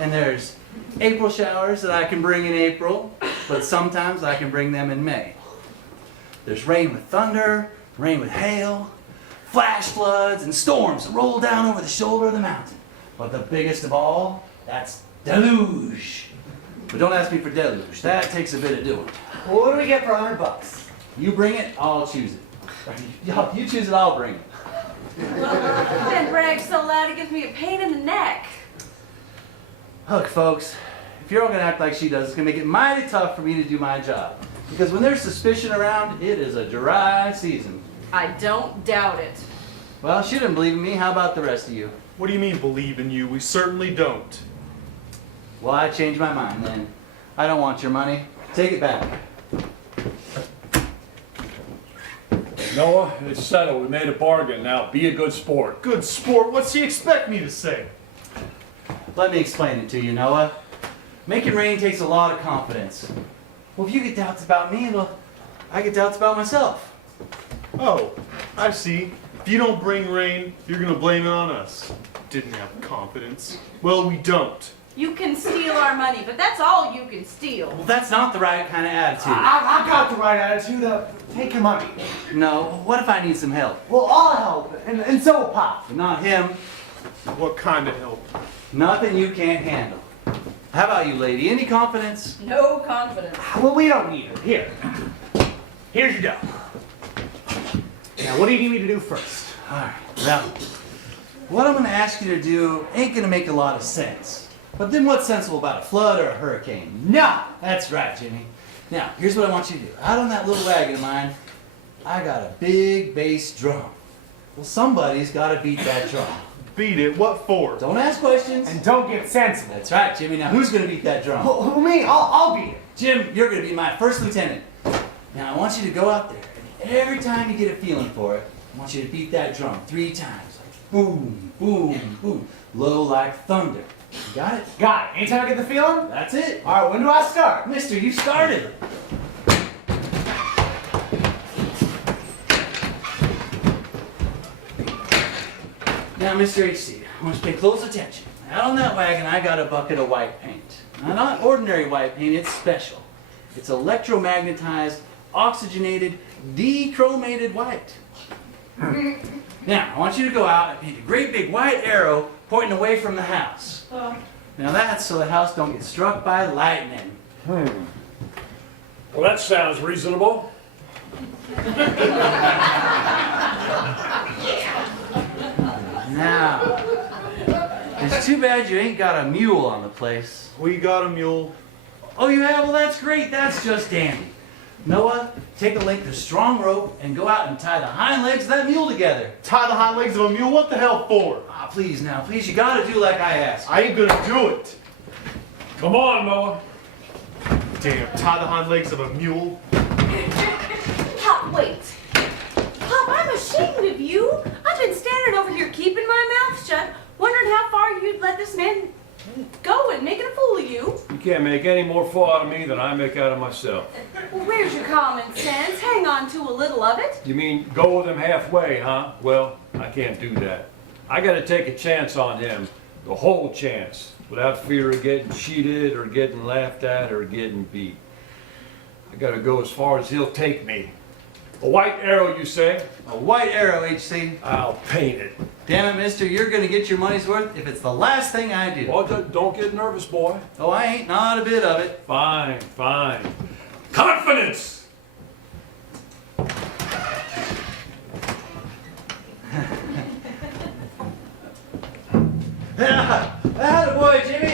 And there's April showers that I can bring in April, but sometimes I can bring them in May. There's rain with thunder, rain with hail, flash floods and storms that roll down over the shoulder of the mountain. But the biggest of all, that's deluge. But don't ask me for deluge. That takes a bit of doing. Well, what do we get for $100? You bring it, I'll choose it. You choose it, I'll bring it. Ben brags so loud it gives me a pain in the neck. Look, folks, if you're all going to act like she does, it's going to make it mighty tough for me to do my job. Because when there's suspicion around, it is a dry season. I don't doubt it. Well, she didn't believe in me. How about the rest of you? What do you mean, believe in you? We certainly don't. Well, I changed my mind then. I don't want your money. Take it back. Noah, it's settled. We made a bargain. Now, be a good sport. Good sport. What's he expect me to say? Let me explain it to you, Noah. Making rain takes a lot of confidence. Well, if you get doubts about me, well, I get doubts about myself. Oh, I see. If you don't bring rain, you're gonna blame it on us. Didn't have confidence. Well, we don't. You can steal our money, but that's all you can steal. Well, that's not the right kind of attitude. I got the right attitude. Take your money. No, what if I need some help? Well, I'll help, and so will Pop. But not him. What kind of help? Nothing you can't handle. How about you, lady? Any confidence? No confidence. Well, we don't need it. Here. Here's your dough. Now, what do you need me to do first? All right. Now, what I'm going to ask you to do ain't going to make a lot of sense. But then what's sensible about a flood or a hurricane? No. That's right, Jimmy. Now, here's what I want you to do. Out on that little wagon of mine, I got a big bass drum. Well, somebody's got to beat that drum. Beat it. What for? Don't ask questions. And don't get sensible. That's right, Jimmy. Now, who's going to beat that drum? Who me? I'll beat it. Jim, you're going to be my first lieutenant. Now, I want you to go out there, and every time you get a feeling for it, I want you to beat that drum 3 times. Like boom, boom, boom. Low like thunder. You got it? Got it. Anytime I get the feeling? That's it. All right, when do I start? Mister, you started. Now, Mr. HC, I want you to pay close attention. Out on that wagon, I got a bucket of white paint. Now, not ordinary white paint, it's special. It's electromagnetized, oxygenated, dechromated white. Now, I want you to go out and paint a great big white arrow pointing away from the house. Now, that's so the house don't get struck by lightning. Well, that sounds reasonable. Now, it's too bad you ain't got a mule on the place. We got a mule. Oh, you have? Well, that's great. That's just dandy. Noah, take a length of strong rope and go out and tie the hind legs of that mule together. Tie the hind legs of a mule? What the hell for? Ah, please now, please, you gotta do like I asked. I ain't gonna do it. Come on, Noah. Damn, tie the hind legs of a mule? Pop, wait. Pop, I'm ashamed of you. I've been standing over here keeping my mouth shut, wondering how far you'd let this man go and making a fool of you. You can't make any more fool out of me than I make out of myself. Well, where's your common sense? Hang on to a little of it. You mean go with him halfway, huh? Well, I can't do that. I gotta take a chance on him, the whole chance, without fear of getting cheated or getting laughed at or getting beat. I gotta go as far as he'll take me. A white arrow, you say? A white arrow, HC. I'll paint it. Damn it, mister, you're gonna get your money's worth if it's the last thing I do. Well, don't get nervous, boy. Oh, I ain't, not a bit of it. Fine, fine. Confidence! Atta boy, Jimmy,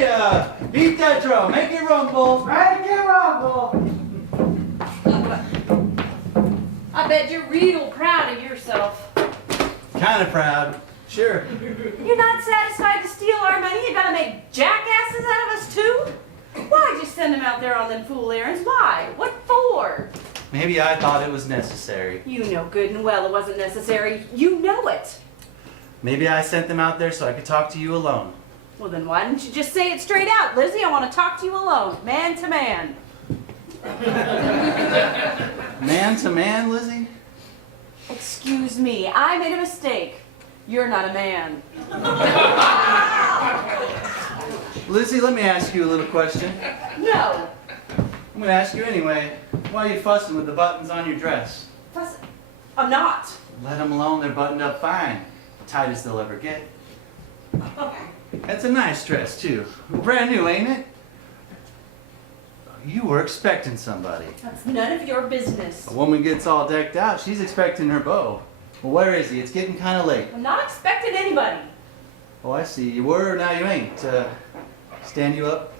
beat that drum, make it rumble. Make it rumble. I bet you're real proud of yourself. Kinda proud. Sure. You're not satisfied to steal our money? You gotta make jackasses out of us too? Why'd you send them out there on them fool errands? Why? What for? Maybe I thought it was necessary. You know good and well it wasn't necessary. You know it. Maybe I sent them out there so I could talk to you alone. Well then why didn't you just say it straight out? Lizzie, I want to talk to you alone, man to man. Man to man, Lizzie? Excuse me, I made a mistake. You're not a man. Lizzie, let me ask you a little question. No. I'm gonna ask you anyway. Why are you fussing with the buttons on your dress? I'm not. Let them alone, they're buttoned up fine. Tightest they'll ever get. That's a nice dress, too. Brand new, ain't it? You were expecting somebody. That's none of your business. A woman gets all decked out, she's expecting her beau. Well, where is he? It's getting kind of late. I'm not expecting anybody. Oh, I see. You were, now you ain't. Stand you up?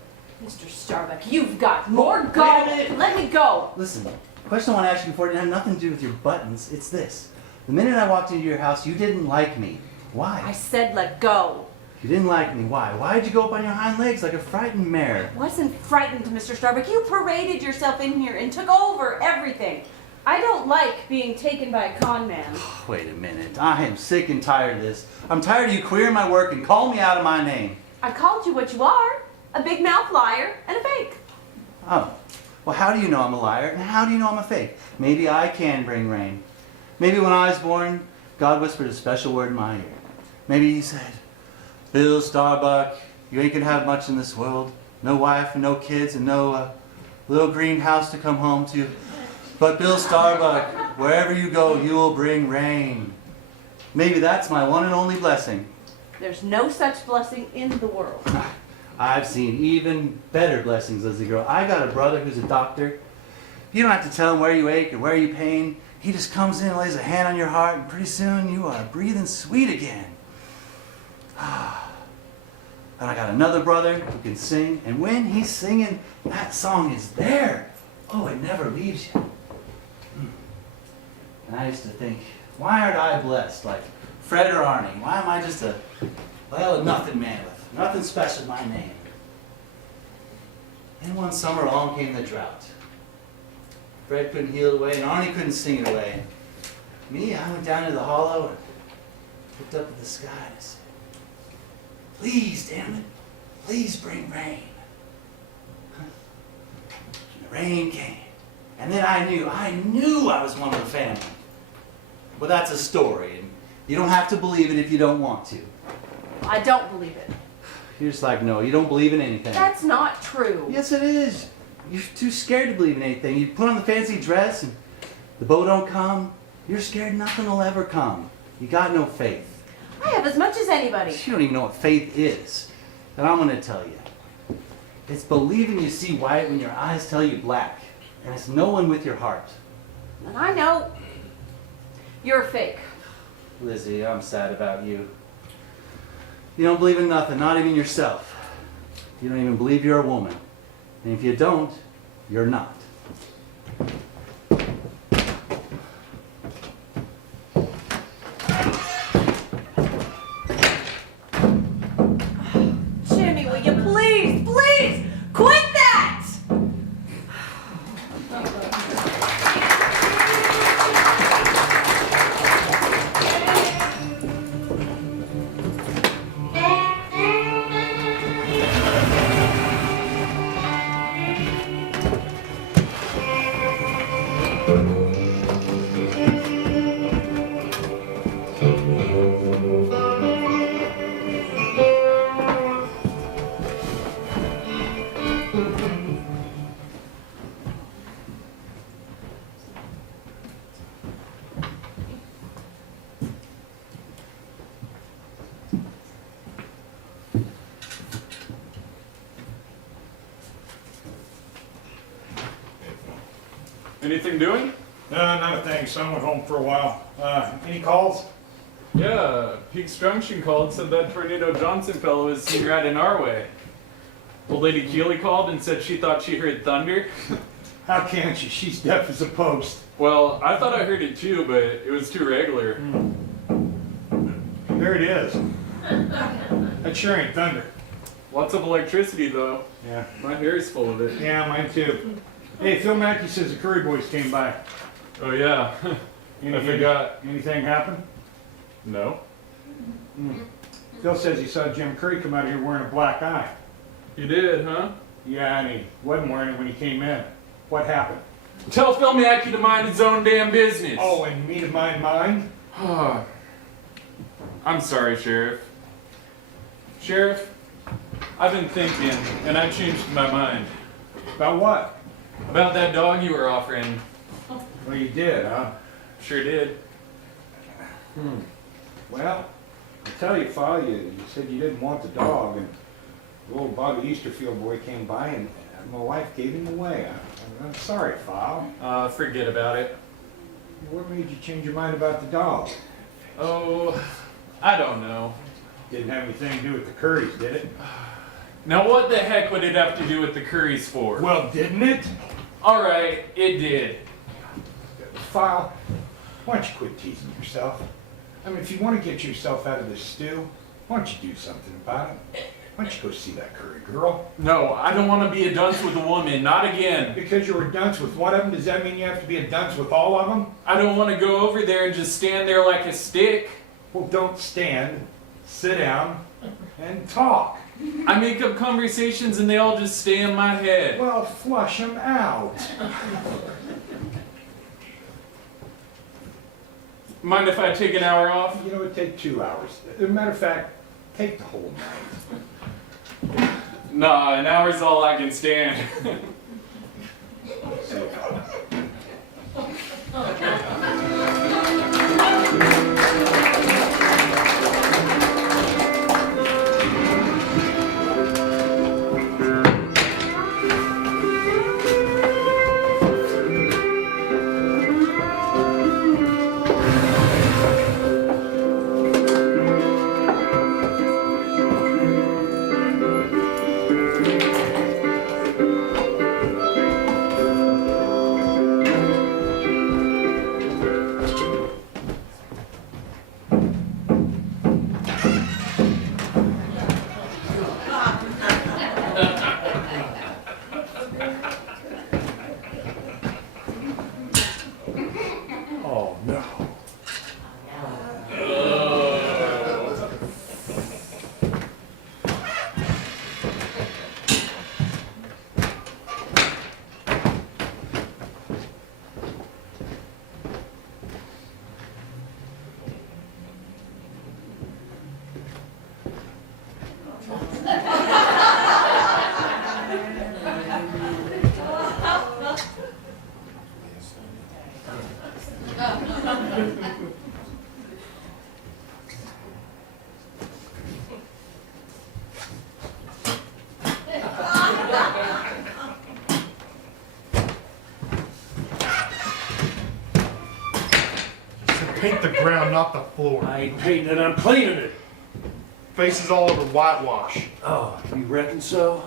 Mr. Starbuck, you've got more gall. Wait a minute. Let me go. Listen, the question I want to ask you before didn't have nothing to do with your buttons. It's this. The minute I walked into your house, you didn't like me. I Why? said let go. You didn't like me. Why? Why'd you go up on your hind legs like a frightened mare? I wasn't frightened, Mr. Starbuck. You paraded yourself in here and took over everything. I don't like being taken by a con man. Wait a minute. I am sick and tired of this. I'm tired of you queering my work and calling me out of my name. I called you what you are. A big mouth liar and a fake. Oh. Well, how do you know I'm a liar? And how do you know I'm a fake? Maybe I can bring rain. Maybe when I was born, God whispered a special word in my ear. Maybe he said, Bill Starbuck, you ain't gonna have much in this world. No wife and no kids and no little green house to come home to. But Bill Starbuck, wherever you go, you will bring rain. Maybe that's my one and only blessing. There's no such blessing in the world. I've seen even better blessings, Lizzie girl. I got a brother who's a doctor. You don't have to tell him where you ache or where you pain. He just comes in and lays a hand on your heart, and pretty soon you are breathing sweet again. And I got another brother who can sing, and when he's singing, that song is there. Oh, it never leaves you. And I used to think, why aren't I blessed like Fred or Arnie? Why am I just a nothing man with nothing special in my name? And one summer along came the drought. Fred couldn't heal it away, and Arnie couldn't sing it away. Me, I went down to the hollow and looked up at the sky and I said, please, damn it, please bring rain. And the rain came. And then I knew I was one of the family. Well, that's a story, and you don't have to believe it if you don't want to. I don't believe it. You're just like, no, you don't believe in anything. That's not true. Yes, it is. You're too scared to believe in anything. You put on the fancy dress and the bow don't come. You're scared nothing will ever come. You got no faith. I have as much as anybody. You don't even know what faith is. And I'm going to tell you. It's believing you see white when your eyes tell you black. And it's knowing with your heart. And I know you're fake. Lizzie, I'm sad about you. You don't believe in nothing, not even yourself. You don't even believe you're a woman. And if you don't, you're not. Jimmy, will you please quit that? Anything doing? No, not a thing. Son went home for a while. Any calls? Yeah, Peaks Junction called, said that Tornado Johnson fellow was seen riding our way. Old Lady Keeley called and said she thought she heard thunder. How can she? She's deaf as a post. Well, I thought I heard it too, but it was too regular. There it is. That sure ain't thunder. Lots of electricity though. Yeah. My hair is full of it. Yeah, mine too. Hey, Phil Mackey says the Curry boys came by. Oh yeah. I forgot. Anything happen? No. Phil says he saw Jim Curry come out of here wearing a black eye. You did, huh? Yeah, and he wasn't wearing it when he came in. What happened? Tell Phil Mackey to mind his own damn business. Oh, and me to mind mine? I'm sorry, Sheriff. Sheriff, I've been thinking, and I changed my mind. About what? About that dog you were offering. Well, you did, huh? Sure did. Well, I tell you, Fa, you said you didn't want the dog, and the old Bobby Easterfield boy came by, and my wife gave him away. I'm sorry, Fa. Forget about it. What made you change your mind about the dog? Oh, I don't know. Didn't have anything to do with the Currys, did it? Now what the heck would it have to do with the Currys for? Well, didn't it? Alright, it did. Fa, why don't you quit teasing yourself? I mean, if you want to get yourself out of this stew, why don't you do something about it? Why don't you go see that Curry girl? No, I don't want to be a dunce with a woman, not again. Because you were a dunce with one of them, does that mean you have to be a dunce with all of them? I don't want to go over there and just stand there like a stick. Well, don't stand, sit down, and talk. I make up conversations and they all just stay in my head. Well, flush them out. Mind if I take an hour off? You know, it'd take 2 hours. As a matter of fact, take the whole night. Nah, an hour's all I can stand. Oh, no. Paint the ground, not the floor. I ain't painting it, I'm cleaning it. Faces all over whitewash. Oh, you reckon so?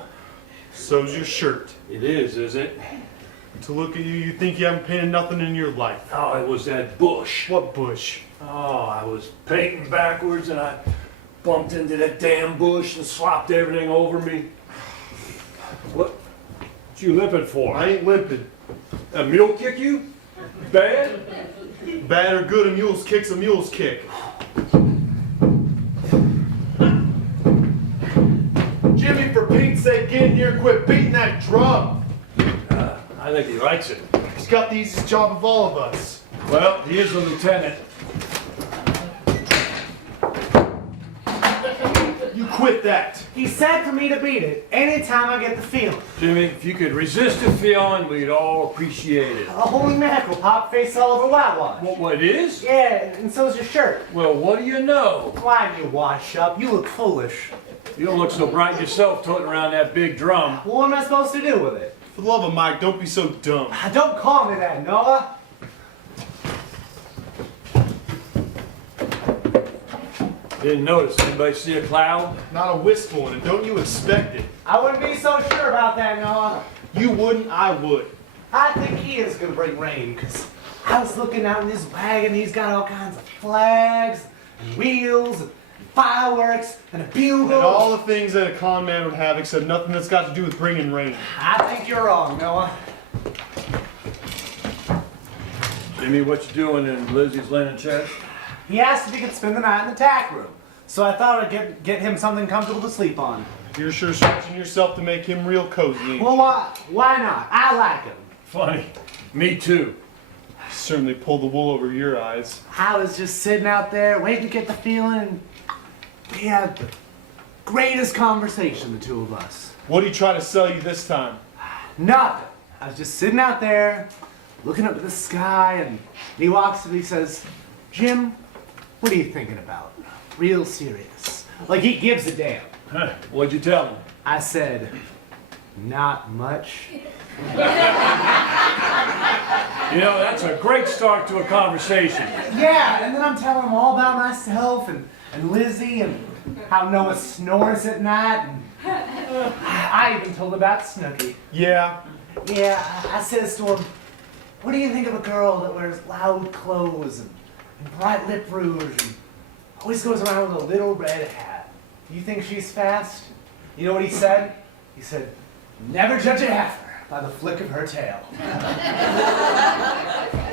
So's your shirt. It is it? To look at you, you think you haven't painted nothing in your life. Oh, it was that bush. What bush? Oh, I was painting backwards and I bumped into that damn bush and slopped everything over me. What you limping for? I ain't limping. A mule kick you? Bad? Bad or good, a mule's kick's a mule's kick. Jimmy, for Pete's sake, get in here and quit beating that drum. I think he likes it. He's got the easiest job of all of us. Well, he is the lieutenant. You quit that. He said for me to beat it anytime I get the feeling. Jimmy, if you could resist the feeling, we'd all appreciate it. Holy mackerel, pop face all over whitewash. What it is? Yeah, and so's your shirt. Well, what do you know? Why do you wash up? You look foolish. You don't look so bright yourself toting around that big drum. What am I supposed to do with it? For the love of Mike, don't be so dumb. Don't call me that, Noah. Didn't notice. Anybody see a cloud? Not a wisp one, and don't you expect it. I wouldn't be so sure about that, Noah. You wouldn't, I would. I think he is gonna bring rain, because I was looking out in his wagon, he's got all kinds of flags, and wheels, and fireworks, and a bugle. And all the things that a con man would have, except nothing that's got to do with bringing rain. I think you're wrong, Noah. Jimmy, what you doing in Lizzie's linen chest? He asked if he could spend the night in the tack room, so I thought I'd get him something comfortable to sleep on. You're sure stretching yourself to make him real cozy, ain't Well, you? why not? I like him. Funny. Me too. Certainly pull the wool over your eyes. I was just sitting out there waiting to get the feeling, and we had the greatest conversation, the two of us. What'd he try to sell you this time? Nothing. I was just sitting out there, looking up at the sky, and he walks and he says, "Jim, what are you thinking about? Real serious. Like he gives a damn." Huh, what'd you tell him? I said, "Not much." You know, that's a great start to a conversation. Yeah, and then I'm telling him all about myself and Lizzie and how Noah snores at night. And I even told him about Snooky. Yeah, Yeah, I says to him, "What do you think of a girl that wears loud clothes and bright lip rouge and always goes around with a little red hat? Do you think she's fast?" You know what he said? He said, "Never judge a heifer by the flick of her tail."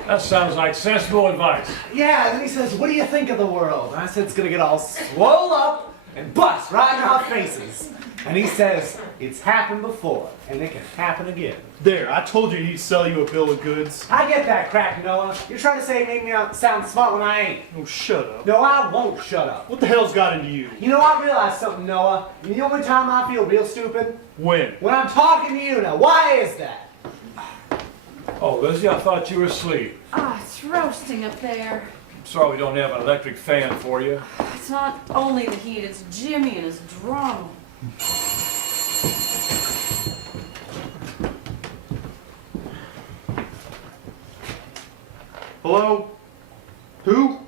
That sounds like sensible advice. Yeah, and then he says, "What do you think of the world?" And I said, "It's gonna get all swole up and bust right in our faces." And he says, "It's happened before, and it can happen again." there. I told you he'd sell you a bill of goods. I get that crack, Noah. You're trying to say it made me sound smart when I ain't. Oh, shut up. No, I won't shut up. What the hell's got into you? You know, I realized something, Noah. The only time I feel real stupid? When? When I'm talking to you now. Why is that? Oh, Lizzie, I thought you were asleep. Ah, it's roasting up there. I'm sorry we don't have an electric fan for you. It's not only the heat, it's Jimmy and his drum. Hello? Who?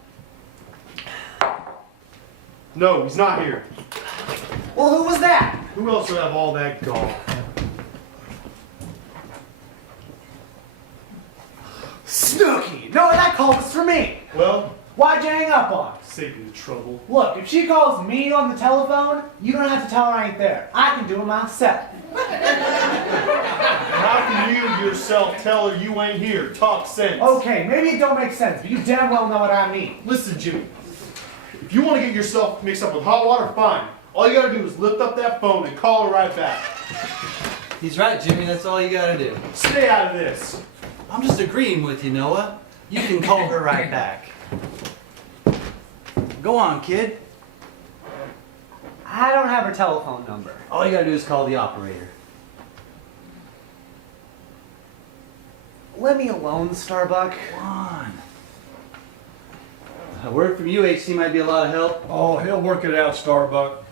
No, he's not here. Well, who was that? Who else would have all that gall? Snooky! Noah, that call was for me. Well, Why'd you hang up on her? save you the trouble. Look, if she calls me on the telephone, you don't have to tell her I ain't there. I can do it myself. How can you yourself tell her you ain't here? Talk sense. Okay, maybe it don't make sense, but you damn well know what I mean. Listen, Jimmy. If you want to get yourself mixed up with hot water, fine. All you gotta do is lift up that phone and call her right back. He's right, Jimmy. That's all you gotta do. Stay out of this. I'm just agreeing with you, Noah. You can call her right back. Go on, kid. I don't have her telephone number. All you gotta do is call the operator. Let me alone, Starbuck. Come on. A word from you, HC, might be a lot of help. Oh, he'll work it out, Starbuck.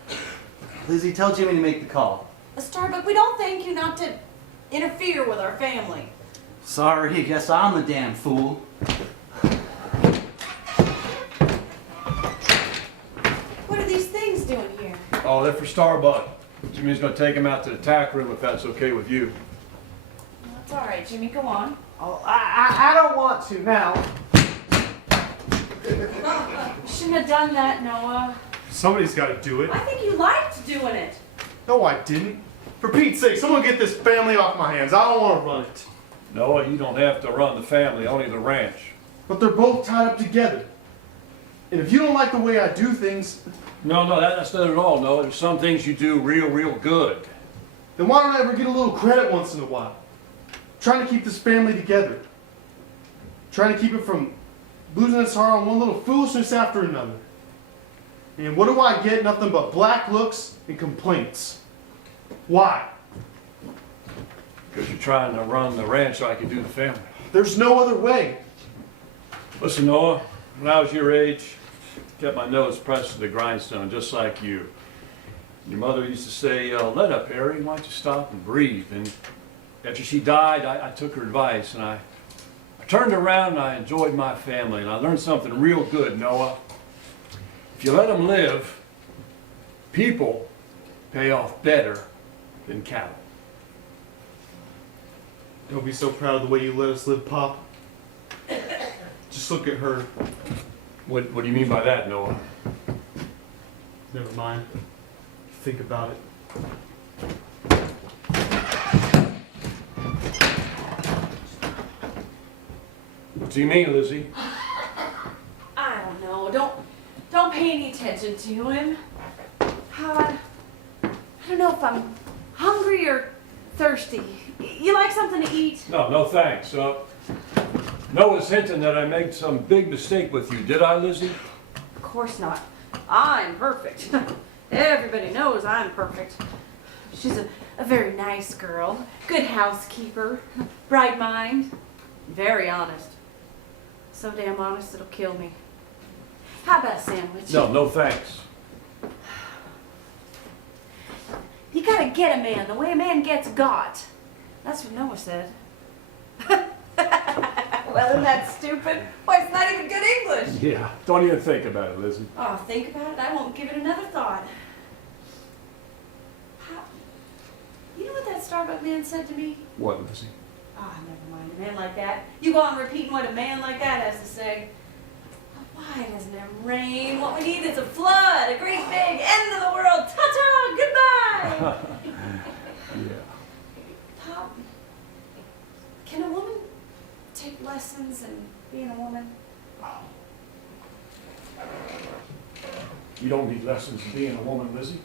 Lizzie, tell Jimmy to make the call. Starbuck, we don't thank you not to interfere with our family. Sorry, guess I'm the damn fool. What are these things doing here? Oh, they're for Starbuck. Jimmy's gonna take him out to the tack room if that's okay with you. That's all right, Jimmy. Go on. Oh, I don't want to now. Shouldn't have done that, Noah. Somebody's gotta do it. I think you liked doing it. No, I didn't. For Pete's sake, someone get this family off my hands. I don't want to run it. Noah, you don't have to run the family, only the ranch. But they're both tied up together. And if you don't like the way I do things, No, that's not at all, Noah. There's some things you do real good. then why don't I ever get a little credit once in a while? Trying to keep this family together. Trying to keep it from losing its heart on one little foolishness after another. And what do I get? Nothing but black looks and complaints. Why? Because you're trying to run the ranch so I can do the family. There's no other way. Listen, Noah, when I was your age, I kept my nose pressed to the grindstone, just like you. Your mother used to say, let up, Harry, why don't you stop and breathe? And After she died, I took her advice and I turned around and I enjoyed my family and I learned something real good, Noah. If you let them live, people pay off better than cattle. Don't be so proud of the way you let us live, Pop. Just look at her. What do you mean by that, Noah? Never mind. Think about it. What do you mean, Lizzie? I don't know. Don't pay any attention to him. I don't know if I'm hungry or thirsty. You like something to eat? No thanks. Noah's hinting that I made some big mistake with you. Did I, Lizzie? Of course not. I'm perfect. Everybody knows I'm perfect. She's a very nice girl, good housekeeper, bright mind, very honest. So damn honest it'll kill me. How about a sandwich? No thanks. You gotta get a man the way a man gets got. That's what Noah said. Well, isn't that stupid? Why, it's not even good English. Yeah, don't even think about it, Lizzie. Oh, think about it. I won't give it another thought. You know what that Starbucks man said to me? What, Lizzie? Ah, never mind. A man like that. You go on repeating what a man like that has to say. Why doesn't it rain? What we need is a flood, a great big end of the world. Ta-ta! Goodbye! Yeah. Pop, can a woman take lessons in being a woman? You don't need lessons in being a woman, Lizzie.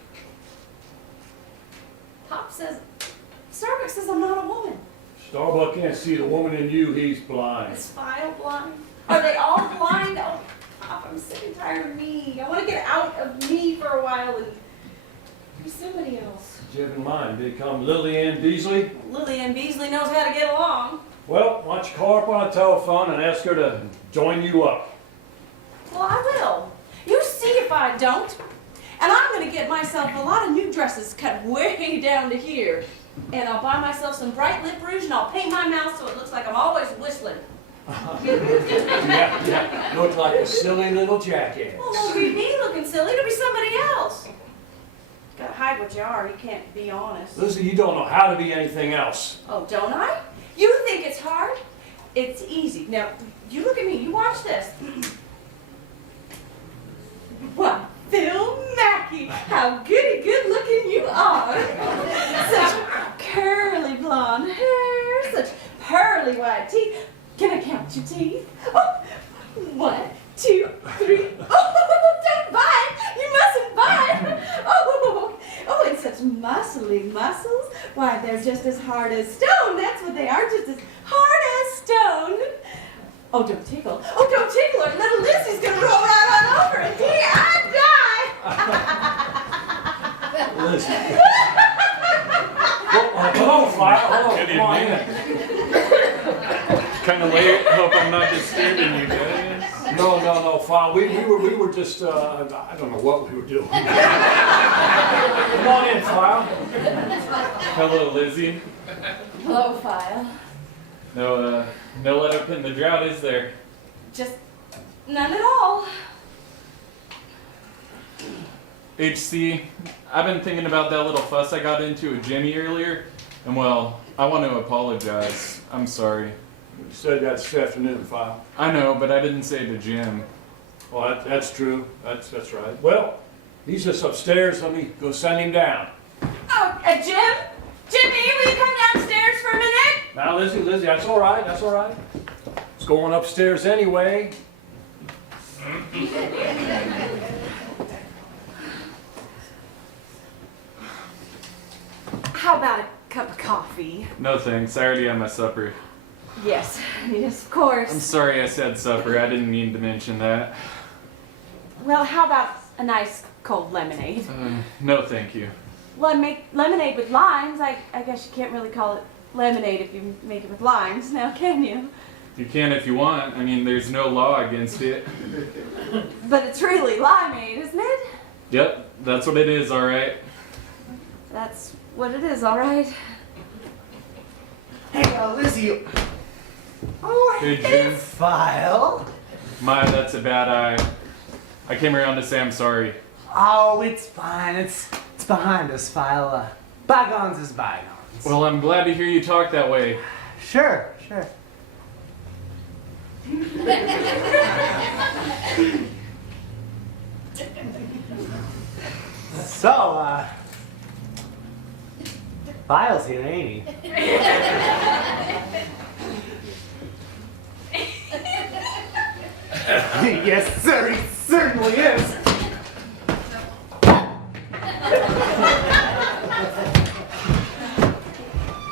Pop says, Starbucks says I'm not a woman. Starbuck can't see the woman in you, he's blind. Is File blind? Are they all blind? Oh, Pop, I'm sick and tired of me. I want to get out of me for a while and be somebody else. Did you have in mind to become Lily Ann Beasley? Lily Ann Beasley knows how to get along. Well, why don't you call her up on a telephone and ask her to join you up? Well, I will. You see if I don't. And I'm going to get myself a lot of new dresses cut way down to here. And I'll buy myself some bright lip rouge and I'll paint my mouth so it looks like I'm always whistling. Yeah. You look like a silly little jackass. Well, it won't be me looking silly. It'll be somebody else. Gotta hide what you are. You can't be honest. Lizzie, you don't know how to be anything else. Oh, don't I? You think it's hard? It's easy. Now, you look at me. You watch this. Why, Phil Mackey, how goody good looking you are. Such curly blonde hair, such pearly white teeth. Can I count your teeth? Oh, 1, 2, 3. Oh, don't bite. You mustn't bite. Oh, and such muscly muscles. Why, they're just as hard as stone. That's what they are, just as hard as stone. Oh, don't tickle. Oh, don't tickle her. Little Lizzie's gonna roll right on over and die. Lizzie. Come on, Fire. Come on in. Kind of late. Hope I'm not disturbing you guys. No, Fire. We were just, I don't know what we were doing. Come on in, Fire. Hello, Lizzie. Hello, File. No let up in the drought, is there? Just none at all. HC, I've been thinking about that little fuss I got into with Jimmy earlier, and well, I want to apologize. I'm sorry. You said that this afternoon, Fire. I know, but I didn't say to Jim. Well, that's true. That's right. Well, he's just upstairs. Let me go send him down. Oh, Jim? Jimmy, will you come downstairs for a minute? Now, Lizzie, that's all right. It's going upstairs anyway. How about a cup of coffee? No thanks, I already had my supper. Yes, of I'm course. sorry I said supper, I didn't mean to mention that. Well, how about a nice cold lemonade? No thank you. Well, I make lemonade with limes. I guess you can't really call it lemonade if you make it with limes, now can you? You can if you want, I mean there's no law against it. But it's really limeade, isn't it? Yep, that's what it is, alright. That's what it is, all right. Hey, Lizzie. Oh, Hey, Jim. File. My, that's a bad eye. I came around to say I'm sorry. Oh, it's fine. It's behind us, File. Bygones is bygones. Well, I'm glad to hear you talk that way. Sure. So, File's here, ain't he? Yes, sir, he certainly is.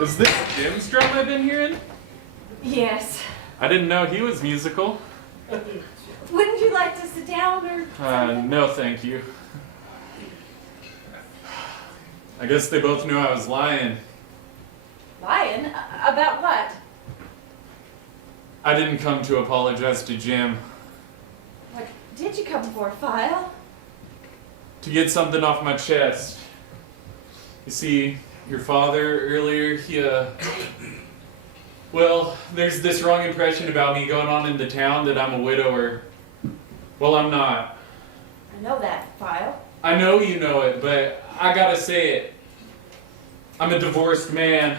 Is this Jim's drum I've been hearing? Yes. I didn't know he was musical. Wouldn't you like to sit down or? No, thank you. I guess they both knew I was lying. Lying? About what? I didn't come to apologize to Jim. What did you come for, File? To get something off my chest. You see, your father earlier, well, there's this wrong impression about me going on in the town that I'm a widower. Well, I'm not. I know that, File. I know you know it, but I gotta say it. I'm a divorced man.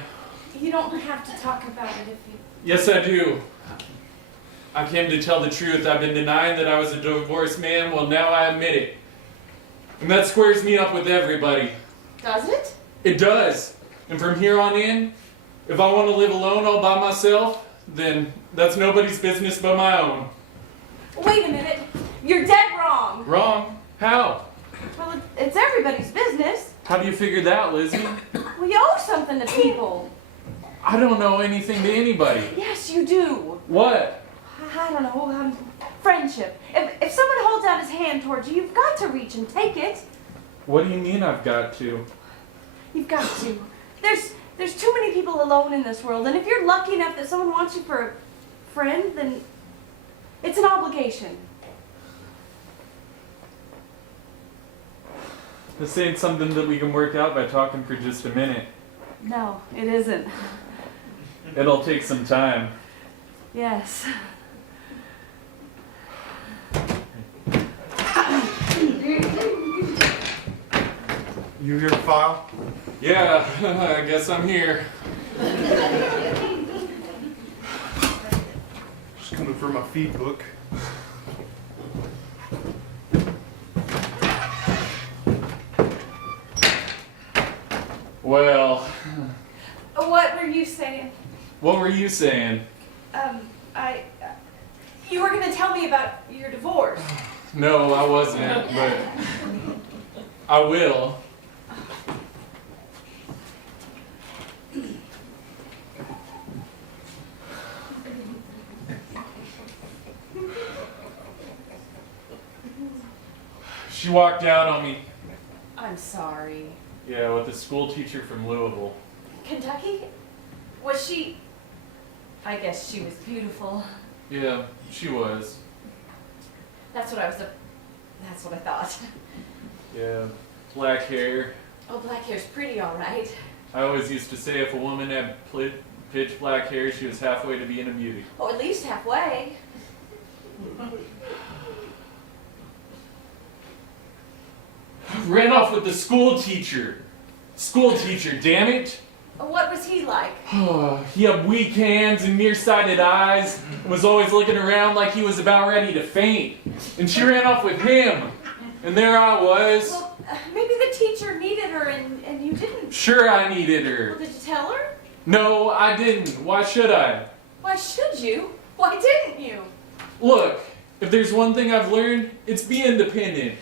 You don't have to talk about it if you... Yes, I do. I came to tell the truth. I've been denying that I was a divorced man. Well, now I admit it. And that squares me up with everybody. Does it? It does. And from here on in, if I want to live alone all by myself, then that's nobody's business but my own. Wait a minute. You're dead wrong. Wrong? How? Well, it's everybody's business. How do you figure that, Lizzie? We owe something to people. I don't know anything to anybody. Yes, you do. What? I don't know. Friendship. If someone holds out his hand towards you, you've got to reach and take it. What do you mean I've got to? You've got to. There's too many people alone in this world, and if you're lucky enough that someone wants you for a friend, then it's an obligation. This ain't something that we can work out by talking for just a minute. No, it isn't. It'll take some time. Yes. You here, File? Yeah, I guess I'm here. Just coming for my feed book. Well, What were you saying? what were you saying? You were going to tell me about your divorce. No, I wasn't, but I will. She walked out on me. I'm sorry. Yeah, with a school teacher from Louisville. Kentucky? Was she... I guess she was beautiful. Yeah, she was. That's what I thought. Yeah, black hair. Oh, black hair's pretty, all right. I always used to say if a woman had pitch black hair, she was halfway to being a beauty. Oh, at least halfway. Ran off with the school teacher. School teacher, damn it. What was he like? He had weak hands and nearsighted eyes, and was always looking around like he was about ready to faint. And she ran off with him. And there I was. Well, maybe the teacher needed her and you didn't. Sure, I needed her. Well, did you tell her? No, I didn't. Why should I? Why should you? Why didn't you? Look, if there's one thing I've learned, it's be independent.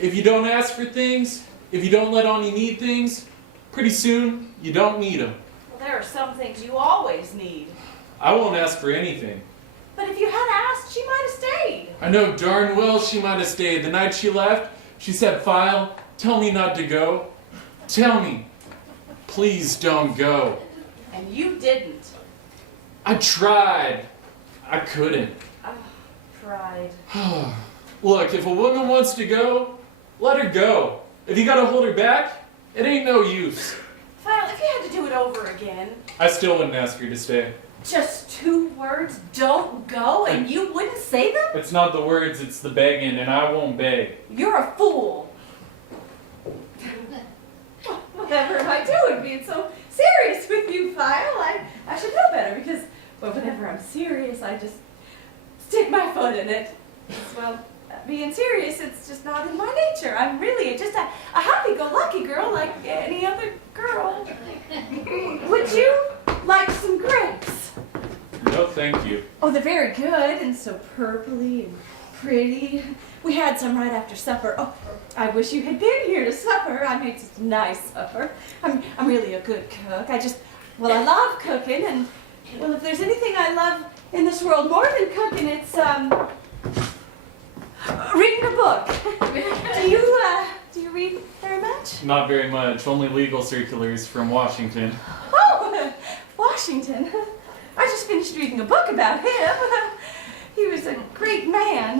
If you don't ask for things, if you don't let on you need things, pretty soon you don't need them. Well, there are some things you always need. I won't ask for anything. But if you had asked, she might have stayed. I know darn well she might have stayed. The night she left, she said, "File, tell me not to go. Tell me. Please don't go." And you didn't. I tried. I couldn't. Pride. Look, if a woman wants to go, let her go. If you gotta hold her back, it ain't no use. File, if you had to do it over again. I still wouldn't ask her to stay. Just 2 words, don't go, and you wouldn't say them? It's not the words, it's the begging, and I won't beg. You're a fool. Whatever am I doing being so serious with you, File? I should know better because, well, whenever I'm serious, I just stick my foot in it. Well, being serious, it's just not in my nature. I'm really just a happy-go-lucky girl like any other girl. Would you like some grapes? No, thank you. Oh, they're very good and so purpley and pretty. We had some right after supper. Oh, I wish you had been here to supper. I made such a nice supper. I'm really a good cook. I love cooking, and, well, if there's anything I love in this world more than cooking, it's, reading a book. Do you read very much? Not very much. Only legal circulars from Washington. Oh, Washington. I just finished reading a book about him. He was a great man.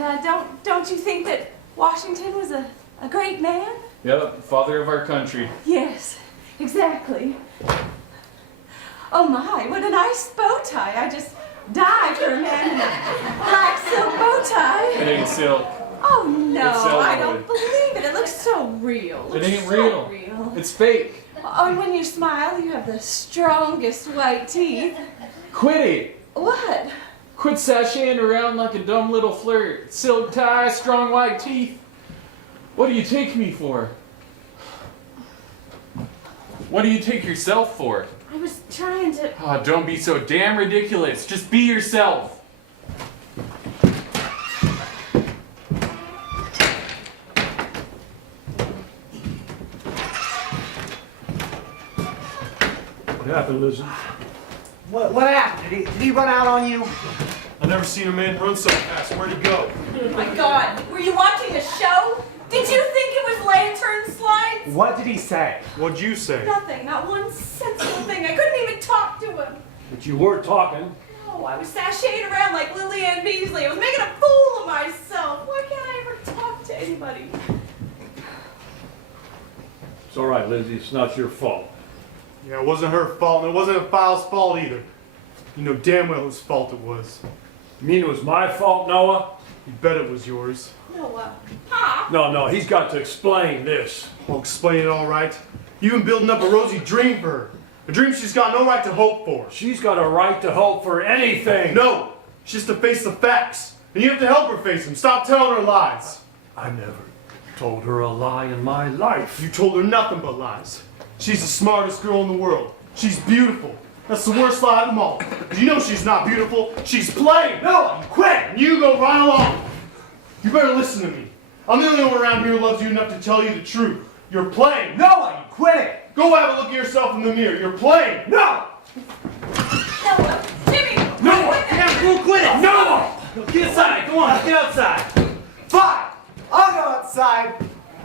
Don't you think that Washington was a great man? Yep, father of our country. Yes, exactly. Oh my, what a nice bow tie. I just die for a man in a black silk bow tie. It ain't silk. Oh no, It's I Elwood. don't believe it. It looks so real. It Looks ain't so real. It's fake. Oh, and when you smile, you have the strongest white teeth. Quit it. What? Quit sashaying around like a dumb little flirt. Silk tie, strong white teeth. What do you take me for? What do you take yourself for? I was trying to... Oh, don't be so damn ridiculous. Just be yourself. What happened, Lizzie? What happened? Did he run out on you? I never seen a man run so fast. Where'd he go? Oh my God, were you watching a show? Did you think it was lantern slides? What did he say? What'd you say? Nothing, not one sensible thing. I couldn't even talk to him. But you were talking. No, I was sashaying around like Lily Ann Beasley. I was making a fool of myself. Why can't I ever talk to anybody? It's all right, Lizzie. It's not your fault. Yeah, it wasn't her fault, and it wasn't File's fault either. You know damn well whose fault it was. You mean it was my fault, Noah? You bet it was yours. No, Pa? No, he's got to explain this. I'll explain it all right. You've been building up a rosy dream for her. A dream she's got no right to hope for. She's got a right to hope for anything. No! She's to face the facts. And you have to help her face them. Stop telling her lies. I never told her a lie in my life. You told her nothing but lies. She's the smartest girl in the world. She's beautiful. That's the worst lie of them all. You know she's not beautiful. She's plain. No, quit! And you go right along. You better listen to me. I'm the only one around here who loves you enough to tell you the truth. You're plain. Noah, you quit it! Go have a look at yourself in the mirror. You're plain. No! Noah, Jimmy! Noah! Yeah, quit it! Noah! Get inside. Go on. Get outside. Fine! I'll go outside.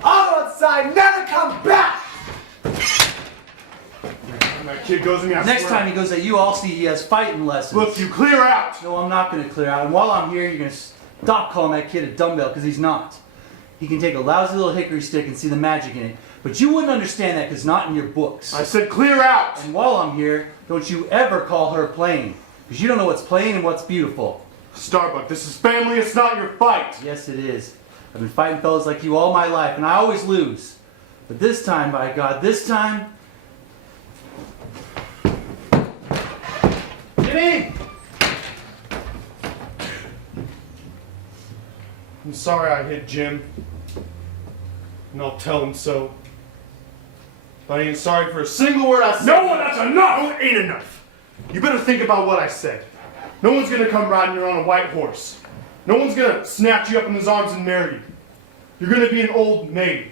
I'll go outside, never come back! When that kid goes at me, I Next swear. time he goes at you, I'll see he has fighting lessons. Look, you clear out. No, I'm not going to clear out. And while I'm here, you're going to stop calling that kid a dumbbell, because he's not. He can take a lousy little hickory stick and see the magic in it. But you wouldn't understand that because it's not in your books. I said clear out. And while I'm here, don't you ever call her plain. Because you don't know what's plain and what's beautiful. Starbuck, this is family. It's not your fight. Yes, it is. I've been fighting fellas like you all my life, and I always lose. But this time, by God, this time... Jimmy! I'm sorry I hit Jim. And I'll tell him so. But I ain't sorry for a single word I said. No, that's enough! No, it ain't enough. You better think about what I said. No one's gonna come riding you on a white horse. No one's gonna snatch you up in his arms and marry you. You're gonna be an old maid.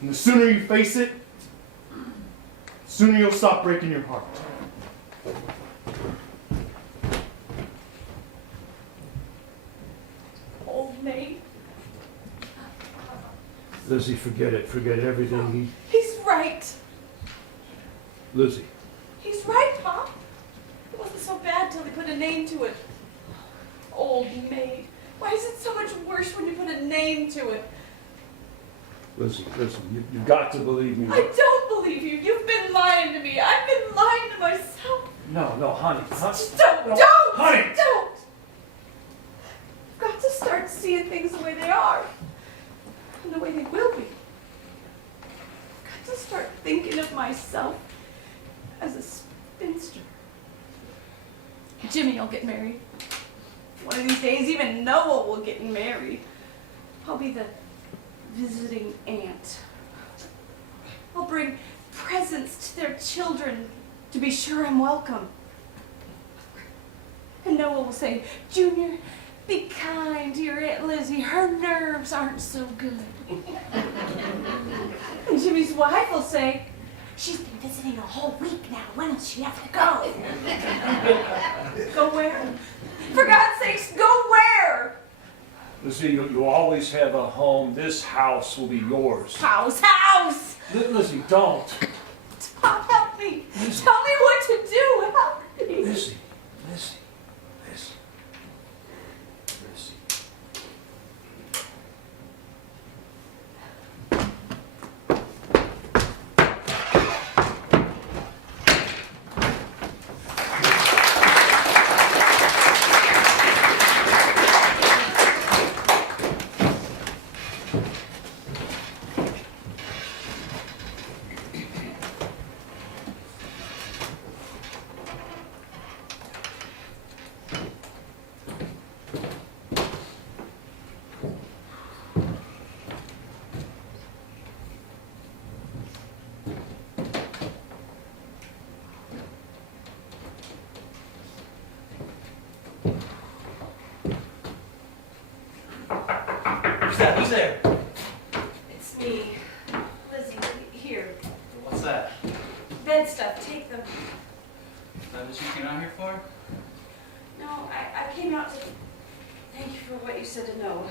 And the sooner you face it, the sooner you'll stop breaking your heart. Old maid. Lizzie, forget it. Forget everything. He's right. Lizzie. He's right, Pa. It wasn't so bad till they put a name to it. Old maid. Why is it so much worse when you put a name to it? Listen, you've got to believe me. I don't believe you. You've been lying to me. I've been No, honey. Don't! No, Don't! honey. Don't! I've got to start seeing things the way they are. And the way they will be. I've got to start thinking of myself as a spinster. Jimmy will get married. One of these days, even Noah will get married. I'll be the visiting aunt. I'll bring presents to their children to be sure I'm welcome. And Noah will say, Junior, be kind to your Aunt Lizzie. Her nerves aren't so good. And Jimmy's wife will say, she's been visiting a whole week now. When will she have to go? Go where? For God's sakes, go where? Lizzie, you always have a home. This house will be yours. House! Lizzie, don't. Pop, help me. Tell me what to do. Help me. Lizzie. Who's there? It's me. Lizzie, here. What's that? Bed stuff, take them. Is that what you came out here for? No, I came out to thank you for what you said to Noah.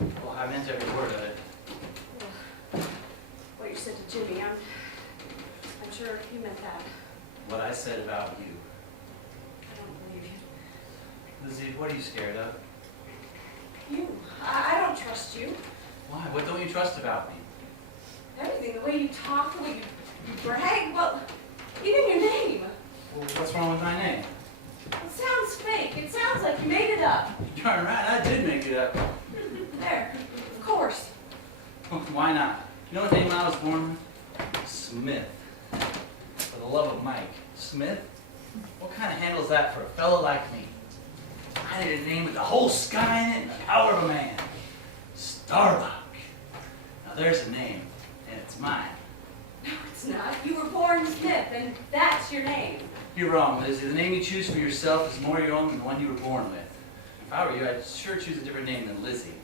Well, I meant every word of it. What you said to Jimmy, I'm sure you meant that. What I said about you. I don't believe you. Lizzie, what are you scared of? You. I don't trust you. Why? What don't you trust about me? Everything, the way you talk, the way you brag, well, even your name. Well, what's wrong with my name? It sounds fake. It sounds like you made it up. You're darn right, I did make it up. There, of course. Why not? You know what name I was born with? Smith. For the love of Mike. Smith? What kind of handle is that for a fellow like me? I needed a name with the whole sky in it and the power of a man. Starbuck. Now there's a name, and it's mine. No, it's not. You were born Smith, and that's your name. You're wrong, Lizzie. The name you choose for yourself is more your own than the one you were born with. If I were you, I'd sure choose a different name than Lizzie.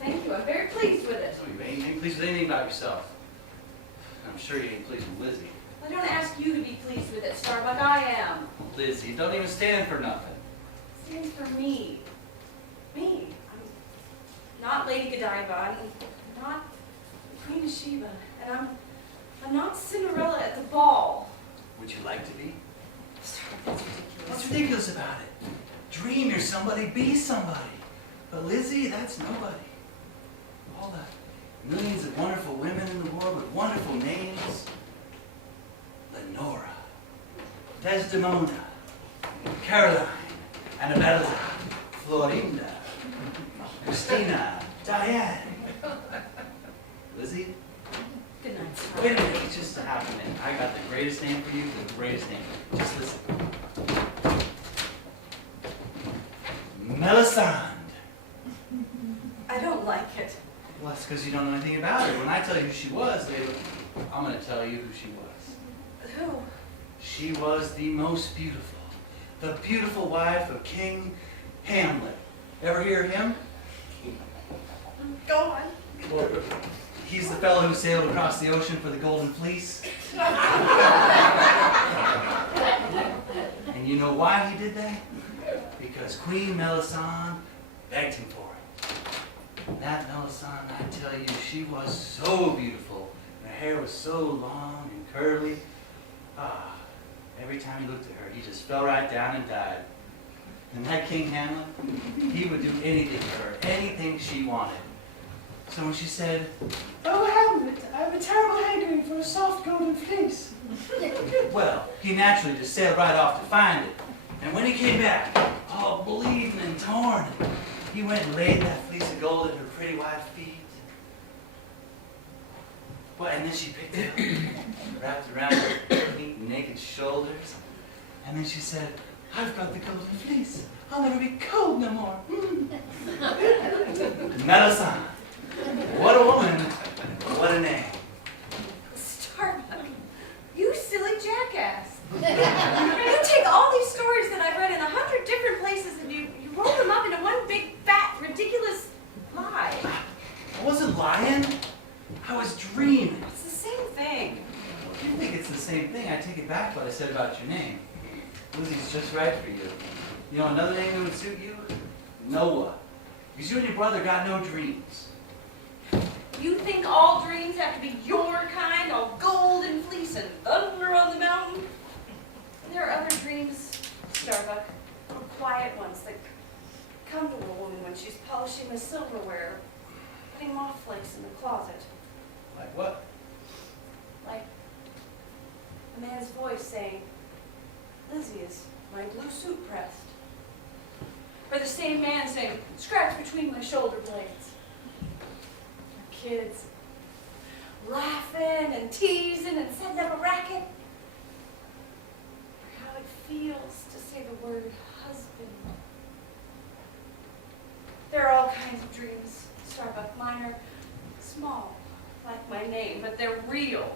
Thank you. I'm very pleased with it. So you ain't pleased with anything about yourself. I'm sure you ain't pleased with Lizzie. I don't ask you to be pleased with it, Starbuck. I am. Lizzie, don't even stand for nothing. It stands for me. Me. I'm not Lady Godiva. I'm not Queen of Sheba. And I'm not Cinderella at the ball. Would you like to be? Starbuck, that's ridiculous. What's ridiculous about it? Dream you're somebody, be somebody. But Lizzie, that's nobody. All the millions of wonderful women in the world with wonderful names. Lenora, Desdemona, Caroline, Annabella, Florinda, Christina, Diane. Lizzie? Good night, Starbuck. Wait a minute, just a half a minute. I got the greatest name for you, the greatest name. Just listen. Melisande. I don't like it. Well, that's because you don't know anything about her. When I tell you who she was, I'm going to tell you who she was. Who? She was the most beautiful. The beautiful wife of King Hamlet. Ever hear of him? Go on. Well, he's the fellow who sailed across the ocean for the Golden Fleece. And you know why he did that? Because Queen Melisande begged him for it. That Melisande, I tell you, she was so beautiful. Her hair was so long and curly. Ah, every time he looked at her, he just fell right down and died. And that King Hamlet, he would do anything for her, anything she wanted. So when she said, Oh, Hamlet, I have a terrible hankering for a soft golden fleece. Well, he naturally just sailed right off to find it. And when he came back, all bleeding and torn, he went and laid that fleece of gold at her pretty white feet. Well, and then she picked it up, wrapped it around her pink, naked shoulders, and then she said, I've got the golden fleece. I'll never be cold no more. Melisande. What a woman. What a name. Starbuck, you silly jackass. You take all these stories that I've read in 100 different places and you roll them up into one big, fat, ridiculous lie. I wasn't lying. I was dreaming. It's the same thing. If you think it's the same thing, I take it back what I said about your name. Lizzie's just right for you. You know another name that would suit you? Noah. Because you and your brother got no dreams. You think all dreams have to be your kind, all gold and fleece and thunder on the mountain? There are other dreams, Starbuck, little quiet ones that come to a woman when she's polishing the silverware, putting moth flakes in the closet. Like what? Like a man's voice saying, Lizzie, is my blue suit pressed? Or the same man saying, scratch between my shoulder blades. Or kids laughing and teasing and setting up a racket. Or how it feels to say the word husband. There are all kinds of dreams, Starbuck. Mine are small, like my name, but they're real,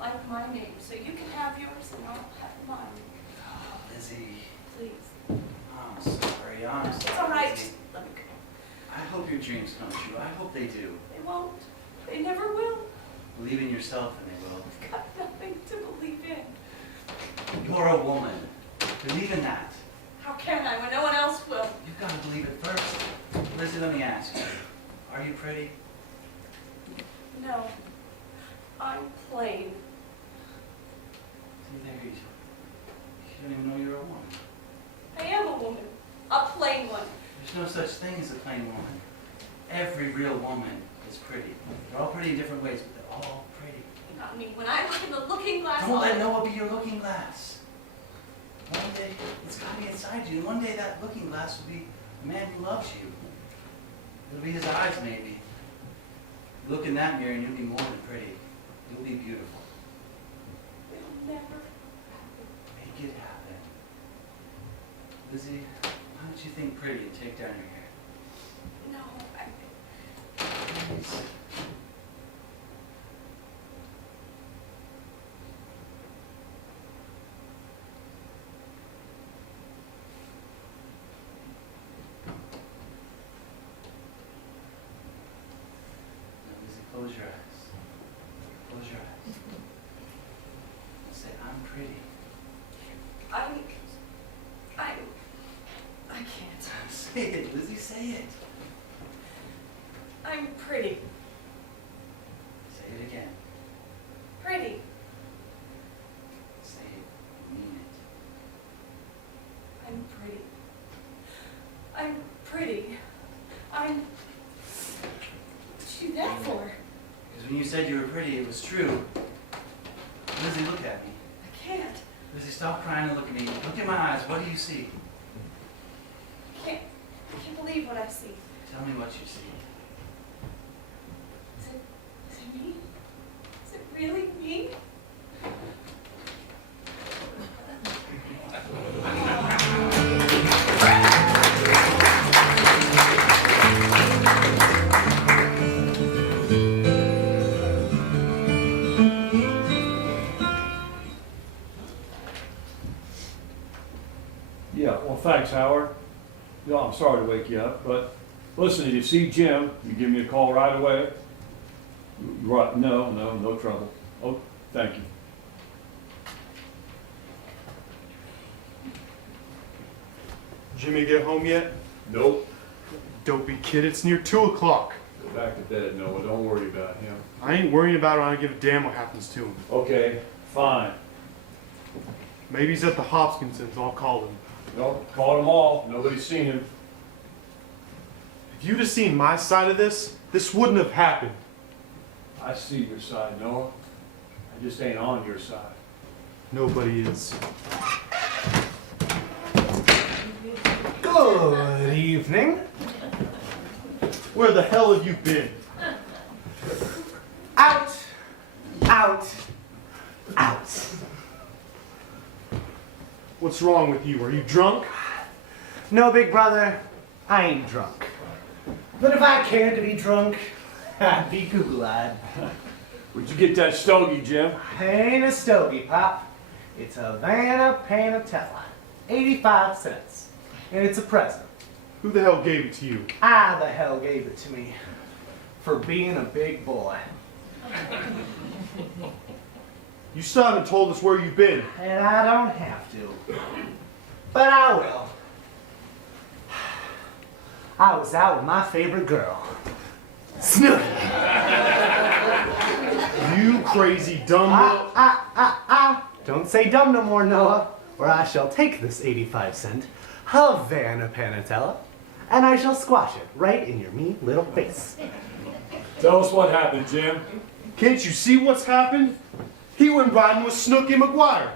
like my name. So you can have yours and I'll have mine. Oh, Lizzie. Please. I'm sorry. I'm sorry. It's all right. Lizzie. Let me go. I hope your dreams come true. I hope they do. They won't. They never will. Believe in yourself and they will. I've got nothing to believe in. You're a woman. Believe in that. How can I when no one else will? You've got to believe it first. Lizzie, let me ask you. Are you pretty? No. I'm plain. See, there you don't even know you're a woman. I am a woman. A plain one. There's no such thing as a plain woman. Every real woman is pretty. They're all pretty in different ways, but they're all pretty. Not me. When I look in the looking glass, Don't let Noah be your looking glass. One day, it's got to be inside you. And one day that looking glass will be a man who loves you. It'll be his eyes, maybe. Look in that mirror and you'll be more than pretty. You'll be beautiful. it'll never Make it happen. Lizzie, why don't you think pretty and take down your hair? No, Please. Now, Lizzie, close your eyes. Close your eyes. Say, I'm pretty. I can't. Say it, Lizzie, say it. I'm pretty. Say it again. Pretty. Say it. You mean it. I'm pretty. I'm pretty. What'd you do that for? Because when you said you were pretty, it was true. Lizzie, look at me. I can't. Lizzie, stop crying and look at me. Look in my eyes. What do you see? I can't believe what I see. Tell me what you see. Is it me? Is it really me? Yeah, well, thanks, Howard. No, I'm sorry to wake you up, but listen, if you see Jim, you give me a call right away. Right, no trouble. Oh, thank you. Jimmy get home yet? Nope. Dopey kid, it's near 2 o'clock. Go back to bed, Noah. Don't worry about him. I ain't worrying about it. I don't give a damn what happens to him. Okay, fine. Maybe he's at the Hopkinsons. I'll call him. No, called them all. Nobody's seen him. If you'd have seen my side of this, this wouldn't have happened. I see your side, Noah. I I just ain't on your side. Nobody is. Good evening. Where the hell have you been? Out, out, out. What's wrong with you? Are you drunk? No, big brother, I ain't drunk. But if I cared to be drunk, I'd be Google-eyed. Where'd you get that stogie, Jim? Ain't a stogie, Pop. It's a Havana Panatella. 85 cents. And it's a present. Who the hell gave it to you? I the hell gave it to me. For being a big boy. You still haven't told us where you've been. And I don't have to. But I will. I was out with my favorite girl. Snooki. You crazy dumb little... Don't say dumb no more, Noah, or I shall take this 85-cent Havana Panatella, and I shall squash it right in your mean little face. Tell us what happened, Jim. Can't you see what's happened? He went riding with Snooki McGuire.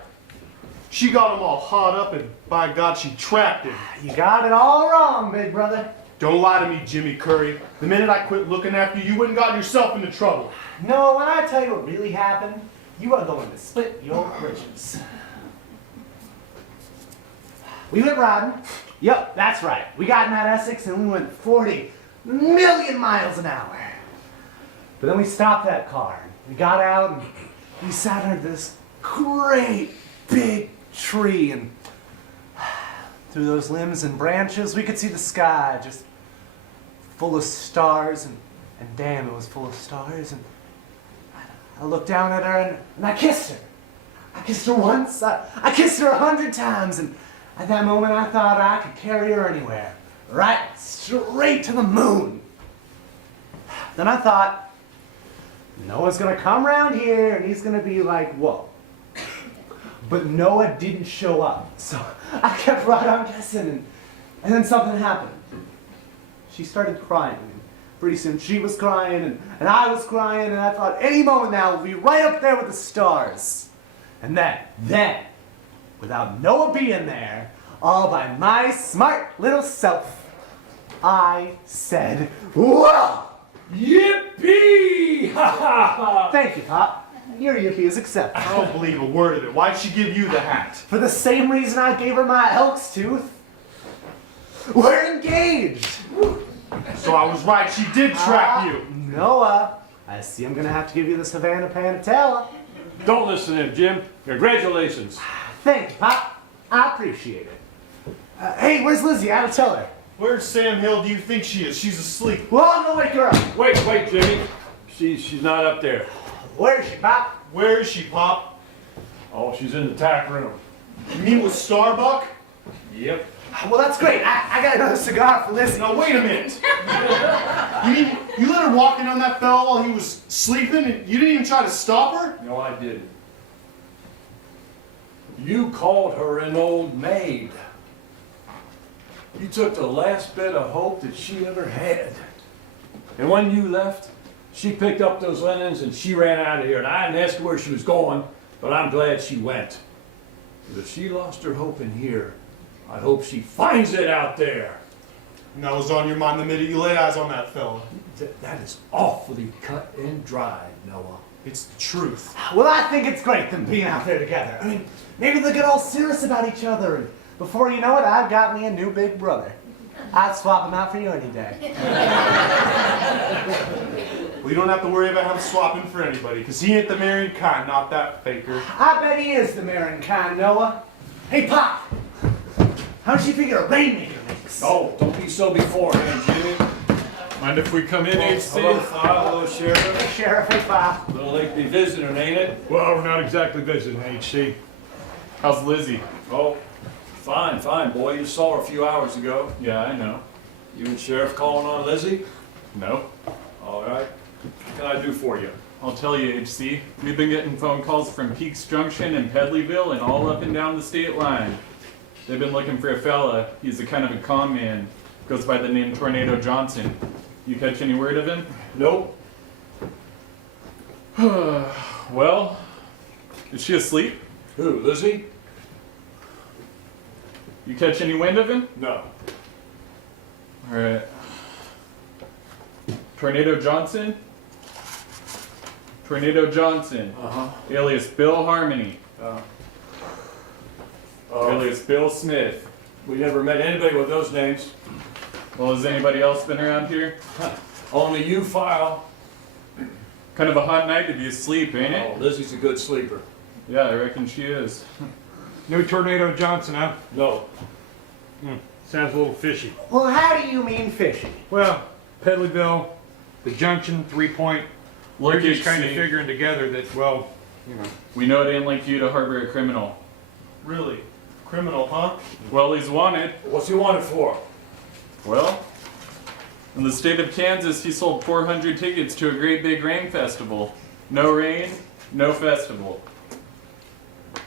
She got him all hot up, and by God, she trapped him. You got it all wrong, big brother. Don't lie to me, Jimmy Curry. The minute I quit looking after you, you went and got yourself into trouble. No, when I tell you what really happened, you are going to split your britches. We went riding. Yep, that's right. We got in that Essex and we went 40 million miles an hour. But then we stopped that car. We got out and we sat under this great big tree, and through those limbs and branches we could see the sky just full of stars, and damn, it was full of stars. And I looked down at her and I kissed her. I kissed her once, I kissed her 100 times, and at that moment I thought I could carry her anywhere. Right straight to the moon. Then I thought, Noah's gonna come around here and he's gonna be like, whoa. But Noah didn't show up, so I kept right on guessing, and then something happened. She started crying. Pretty soon she was crying, and I was crying, and I thought any moment now we'll be right up there with the stars. And then, without Noah being there, all by my smart little self, I said, whoa! Yippee! Ha ha ha! Thank you, Pop. Your yippee is accepted. I don't believe a word of it. Why'd she give you the hat? For the same reason I gave her my elk's tooth. We're engaged! So I was right, she did trap you. Noah, I see I'm gonna have to give you this Havana Panatella. Don't listen to him, Jim. Congratulations. Thank you, Pop. I appreciate it. Hey, where's Lizzie? I gotta tell her. Where's Sam Hill do you think she is? She's asleep. Well, I'm gonna wake her up. Wait, Jimmy. She's not up there. Where is she, Pop? Where is she, Pop? Oh, she's in the tack room. You mean with Starbuck? Yep. Well, that's great. I got another cigar for Lizzie. Now wait a minute. You mean you let her walk in on that fella while he was sleeping and you didn't even try to stop her? No, I didn't. You called her an old maid. You took the last bit of hope that she ever had. And when you left, she picked up those linens and she ran out of here. And I didn't ask her where she was going, but I'm glad she went. But if she lost her hope in here, I hope she finds it out there. And that was on your mind the minute you laid eyes on that fella. That is awfully cut and dried, Noah. It's the truth. Well, I think it's great them being out there together. I mean, maybe they'll get all serious about each other, and before you know it, I've got me a new big brother. I'd swap him out for you any day. Well, you don't have to worry about him swapping for anybody, because he ain't the marrying kind, not that faker. I bet he is the marrying kind, Noah. Hey, Pop! How does she figure a Rainmaker makes? Oh, don't be so beforehand, Jimmy. Mind if we come in, Hello, HC? hello, Sheriff. Hey, Sheriff, hey, Pop. A little late to be visiting, ain't it? Well, we're not exactly visiting, HC. How's Lizzie? Oh, fine, boy. You saw her a few hours ago. Yeah, I know. You and Sheriff calling on Lizzie? No. All right. What can I do for you? I'll tell you, HC. We've been getting phone calls from Peaks Junction and Pedleyville and all up and down the state line. They've been looking for a fella. He's a kind of a con man. Goes by the name Tornado Johnson. You catch any word of him? Nope. Well, Is she asleep? Who, Lizzie? You catch any wind of him? No. Alright. Tornado Johnson? Tornado Johnson, Uh-huh. alias Bill Harmony, alias Bill Smith. We never met anybody with those names. Well, has anybody else been around here? Only you, File. Kind of a hot night to be asleep, ain't Oh, it? Lizzie's a good sleeper. Yeah, I reckon she is. No Tornado Johnson, huh? No. Sounds a little fishy. Well, how do you mean fishy? Well, Pedleyville, the Junction, 3 Point, we're Look, just kind of see, figuring together that, well, you know. we know it ain't like you to harbor a criminal. Really? Criminal, huh? Well, he's wanted. What's he wanted for? Well, in the state of Kansas, he sold 400 tickets to a great big rain festival. No rain, no festival.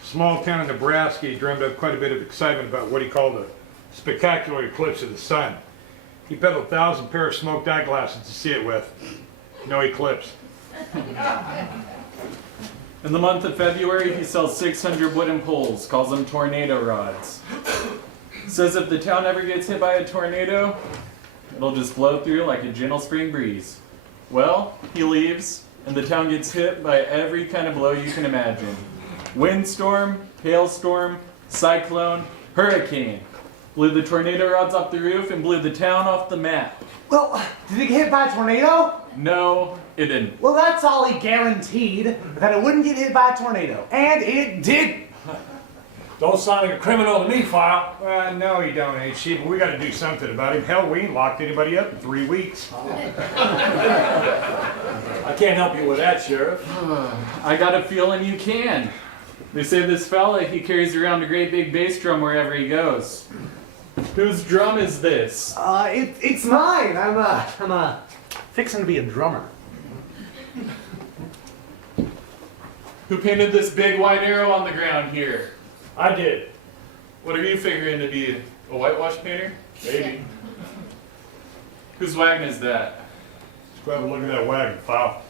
Small town in Nebraska, he drummed up quite a bit of excitement about what he called a spectacular eclipse of the sun. He peddled 1,000 pair of smoked eyeglasses to see it with. No eclipse. In the month of February, he sells 600 wooden poles, calls them tornado rods. Says if the town ever gets hit by a tornado, it'll just blow through like a gentle spring breeze. Well, he leaves, and the town gets hit by every kind of blow you can imagine. Windstorm, hailstorm, cyclone, hurricane. Blew the tornado rods off the roof and blew the town off the map. Well, did he get hit by a tornado? No, it didn't. Well, that's all he guaranteed, that it wouldn't get hit by a tornado. And it did. Don't sound like a criminal to me, File. Well, no, he don't, H.C., but we got to do something about him. Hell, we ain't locked anybody up in 3 weeks. I can't help you with that, Sheriff. I got a feeling you can. They say this fella, he carries around a great big bass drum wherever he goes. Whose drum is this? It's mine. I'm fixing to be a drummer. Who painted this big white arrow on the ground here? I did. What are you figuring to be? A whitewash painter? Maybe. Whose wagon is that? Let's go have a look at that wagon, File.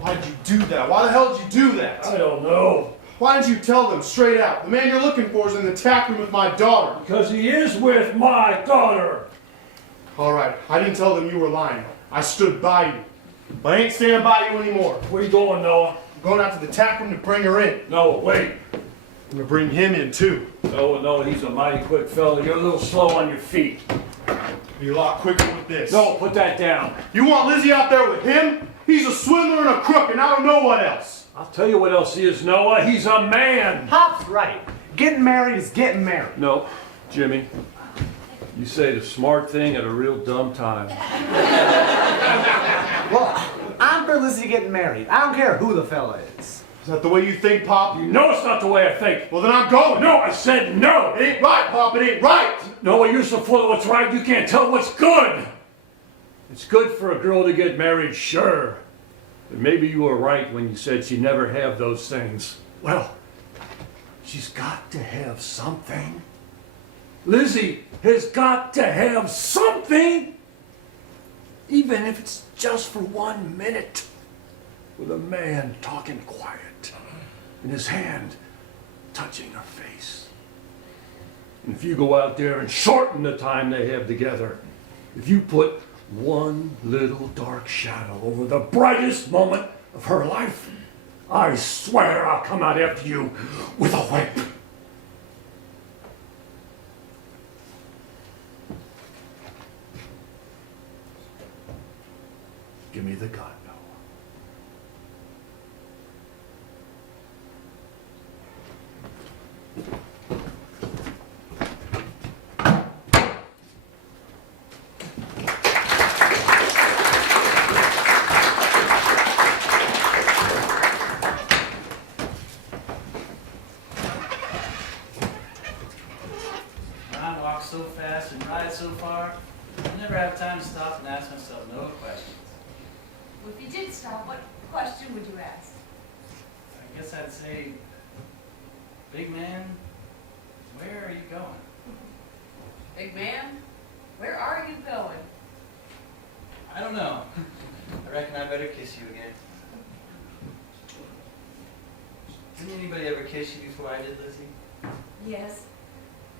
Why'd you do that? Why the hell did you do that? I don't know. Why didn't you tell them straight out? The man you're looking for is in the tap room with my daughter. Because he is with my daughter. All right, I didn't tell them you were lying. I stood by you. But I ain't standing by you anymore. Where you going, Noah? I'm going out to the tap room to bring her in. No, wait. I'm gonna bring him in too. No, he's a mighty quick fella. You're a little slow on your feet. Be a lot quicker with this. No, put that down. You want Lizzie out there with him? He's a swindler and a crook, and I don't know what else. I'll tell you what else he is, Noah. He's a man. Pop's right. Getting married is getting married. No, Jimmy. You say the smart thing at a real dumb time. Well, I'm for Lizzie getting married. I don't care who the fella is. Is that the way you think, Pop? You know it's not the way I think. Well, then I'm going. No, I said no. It ain't right, Pop. It ain't right. Noah, you're so full of what's right, you can't tell what's good. It's good for a girl to get married, sure. But maybe you were right when you said she'd never have those things. Well, she's got to have something. Lizzie has got to have something. Even if it's just for 1 minute. With a man talking quiet. And his hand touching her face. And if you go out there and shorten the time they have together, if you put one little dark shadow over the brightest moment of her life, I swear I'll come out after you with a whip. Give me the gun, Noah. I walk so fast and ride so far, I never have time to stop and ask myself no questions. Well, if you did stop, what question would you ask? I guess I'd say, big man, where are you going? Big man, where are you going? better kiss you again. Didn't anybody ever kiss you before I did, Lizzie? Yes,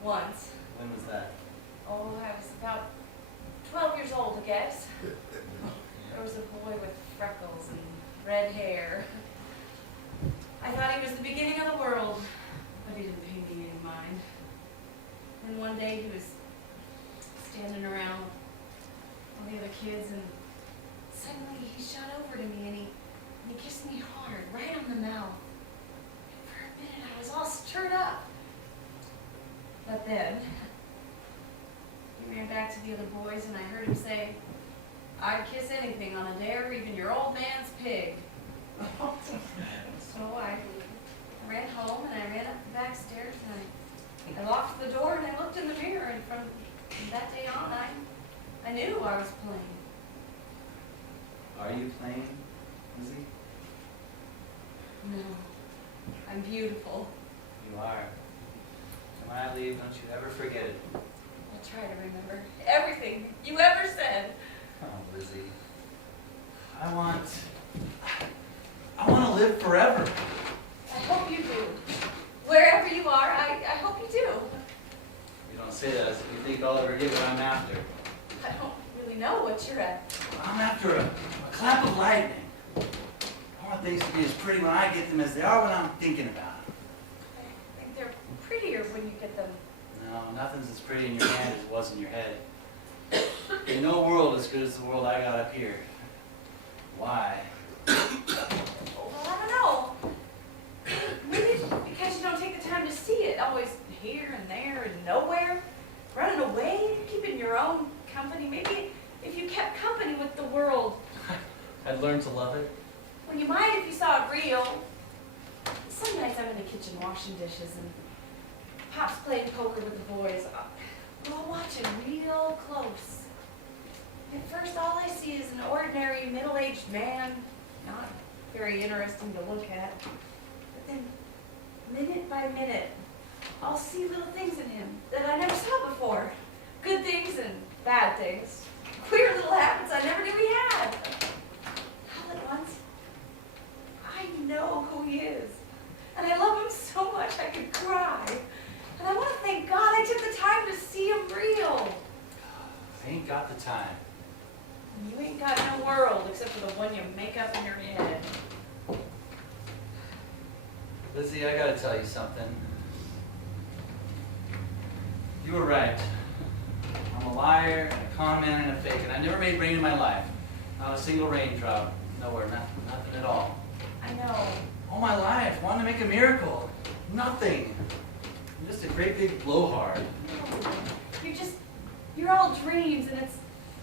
once. When was that? Oh, I was about 12 years old, I guess. There was a boy with freckles and red hair. I thought he was the beginning of the world, but he didn't pay me any mind. Then one day he was standing around all the other kids, and suddenly he shot over to me and he kissed me hard, right on the mouth. And for a minute I was all stirred up. But then he ran back to the other boys and I heard him say, "I'd kiss anything on a dare, even your old man's pig." So I ran home and I ran up the back stairs and I locked the door and I looked in the mirror, and from that day on I knew I was playing. Are you playing, Lizzie? No, I'm beautiful. You are. And when I leave, don't you ever forget it. I'll try to remember everything you ever said. Oh, Lizzie. I want to live forever. I hope you do. Wherever you are, I hope you do. You don't say that as if you think I'll ever get what I'm after. I don't really know what you're at. I'm after a clap of lightning. I want things to be as pretty when I get them as they are when I'm thinking about them. I think they're prettier when you get them. No, nothing's as pretty in your hand as it was in your head. Ain't no world as good as the world I got up here. Why? Well, I don't know. Maybe it's because you don't take the time to see it. Always here and there and nowhere. Running away, keeping your own company. Maybe if you kept company with the world. I'd learn to love it. Well, you might if you saw it real. Some nights I'm in the kitchen washing dishes and Pop's playing poker with the boys. I'll watch it real close. At first, all I see is an ordinary middle-aged man, not very interesting to look at. But then, minute by minute, I'll see little things in him that I never saw before. Good things and bad things. Queer little habits I never knew he had. All at once, I know who he is. And I love him so much I could cry. And I want to thank God I took the time to see him real. I ain't got the time. You ain't got no world except for the one you make up in your head. Lizzie, I gotta tell you something. You were right. I'm a liar, and a con man, and a fake, and I never made rain in my life. Not a single raindrop. Nowhere, nothing at all. I know. All my life, wanted to make a miracle. Nothing. I'm just a great big blowhard. You're all dreams, and it's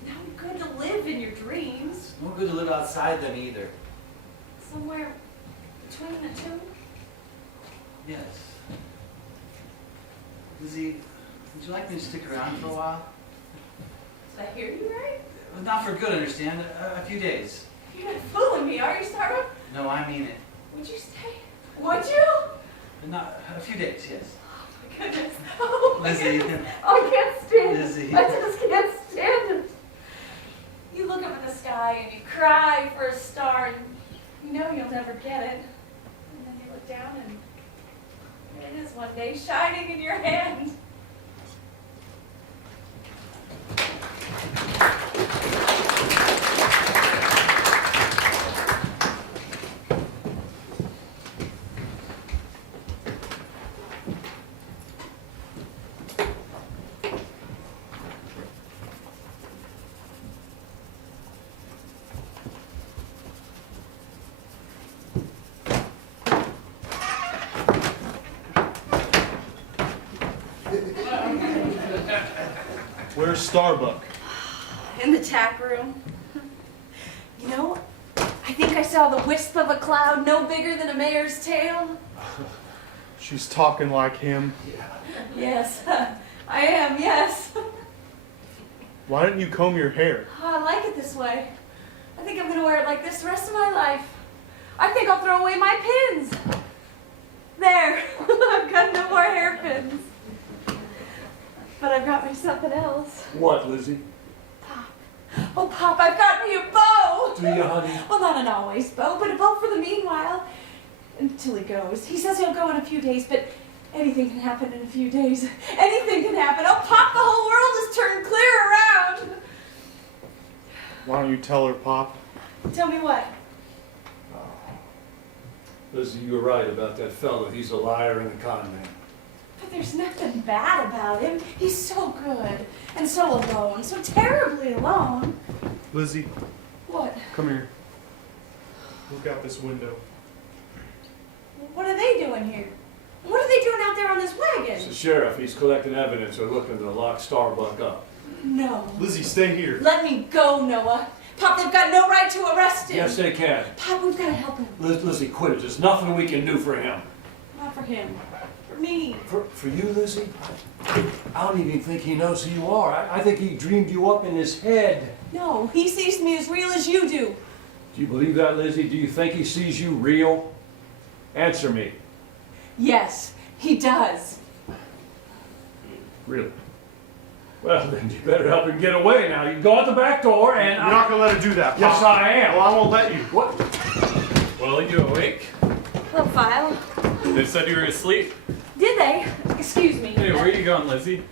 no good to live in your dreams. It's no good to live outside them either. Somewhere between the two. Yes. Lizzie, would you like me to stick around for a while? Did I hear you right? Well, not for good, understand? A few days. You're not fooling me, are you, Starbuck? No, I mean it. Would you stay? Would you? Not a few days, yes. Oh, my goodness. Oh, my Lizzie. goodness. I can't stand Lizzie. it. I just can't stand it. You look up at the sky and you cry for a star, and you know you'll never get it. And then you look down and here it is one day, shining in your hand. Where's Starbuck? In the tap room. You know, I think I saw the wisp of a cloud no bigger than a mare's tail. She's talking like him. Yes, I am, yes. Why didn't you comb your hair? Oh, I like it this way. I think I'm going to wear it like this the rest of my life. I think I'll throw away my pins. There, I've got no more hairpins. But I've got me something else. What, Lizzie? Pop. Oh, Pop, I've got me a bow. Do you, honey? Well, not an always boat, but a boat for the meanwhile. Until he goes. He says he'll go in a few days, but anything can happen in a few days. Anything can happen. Oh, Pop, the whole world has turned clear around. Why don't you tell her, Pop? Tell me what? Lizzie, you were right about that fellow. He's a liar and a con man. But there's nothing bad about him. He's so good. And so alone. So terribly alone. Lizzie, What? come here. Look out this window. What are they doing here? What are they doing out there on this It's wagon? the sheriff. He's collecting evidence. They're looking to lock Starbuck up. No. Lizzie, stay here. Let me go, Noah. Pop, they've got no right to arrest him. Yes, they can. Pop, we've got to help him. Lizzie, quit it. There's nothing we can do for him. Not for him. For me. For you, Lizzie? I don't even think he knows who you are. I think he dreamed you up in his head. No, he sees me as real as you do. Do you believe that, Lizzie? Do you think he sees you real? Answer me. Yes, he does. Really? Well, then you better help him get away now. You can go out the back door and... You're not gonna let her do that, Pop. Yes, I am. Well, I won't let you. What? Well, are you awake? Hello, File. They said you were asleep. Did they? Excuse me. Hey, where are you going, Lizzie?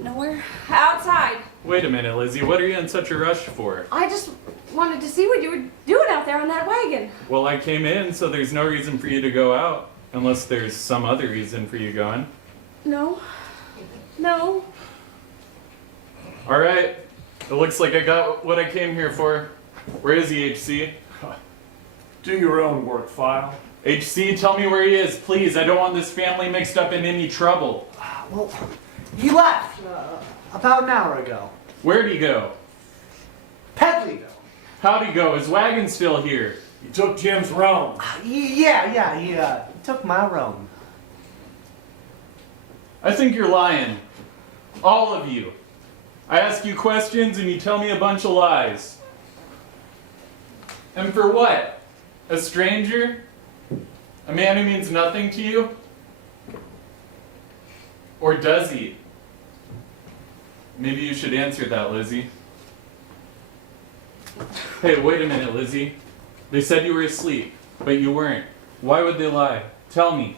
Nowhere. Outside. Wait a minute, Lizzie. What are you in such a rush for? I just wanted to see what you were doing out there on that wagon. Well, I came in, so there's no reason for you to go out. Unless there's some other reason for you going. No. No. Alright. It looks like I got what I came here for. Where is he, HC? Do your own work, File. HC, tell me where he is, please. I don't want this family mixed up in any trouble. Well, he left about an hour ago. Where'd he go? Pedligo. How'd he go? His wagon's still here. You took Jim's roan. Yeah, he took my roan. I think you're lying. All of you. I ask you questions and you tell me a bunch of lies. And for what? A stranger? A man who means nothing to you? Or does he? Maybe you should answer that, Lizzie. Hey, wait a minute, Lizzie. They said you were asleep, but you weren't. Why would they lie? Tell me.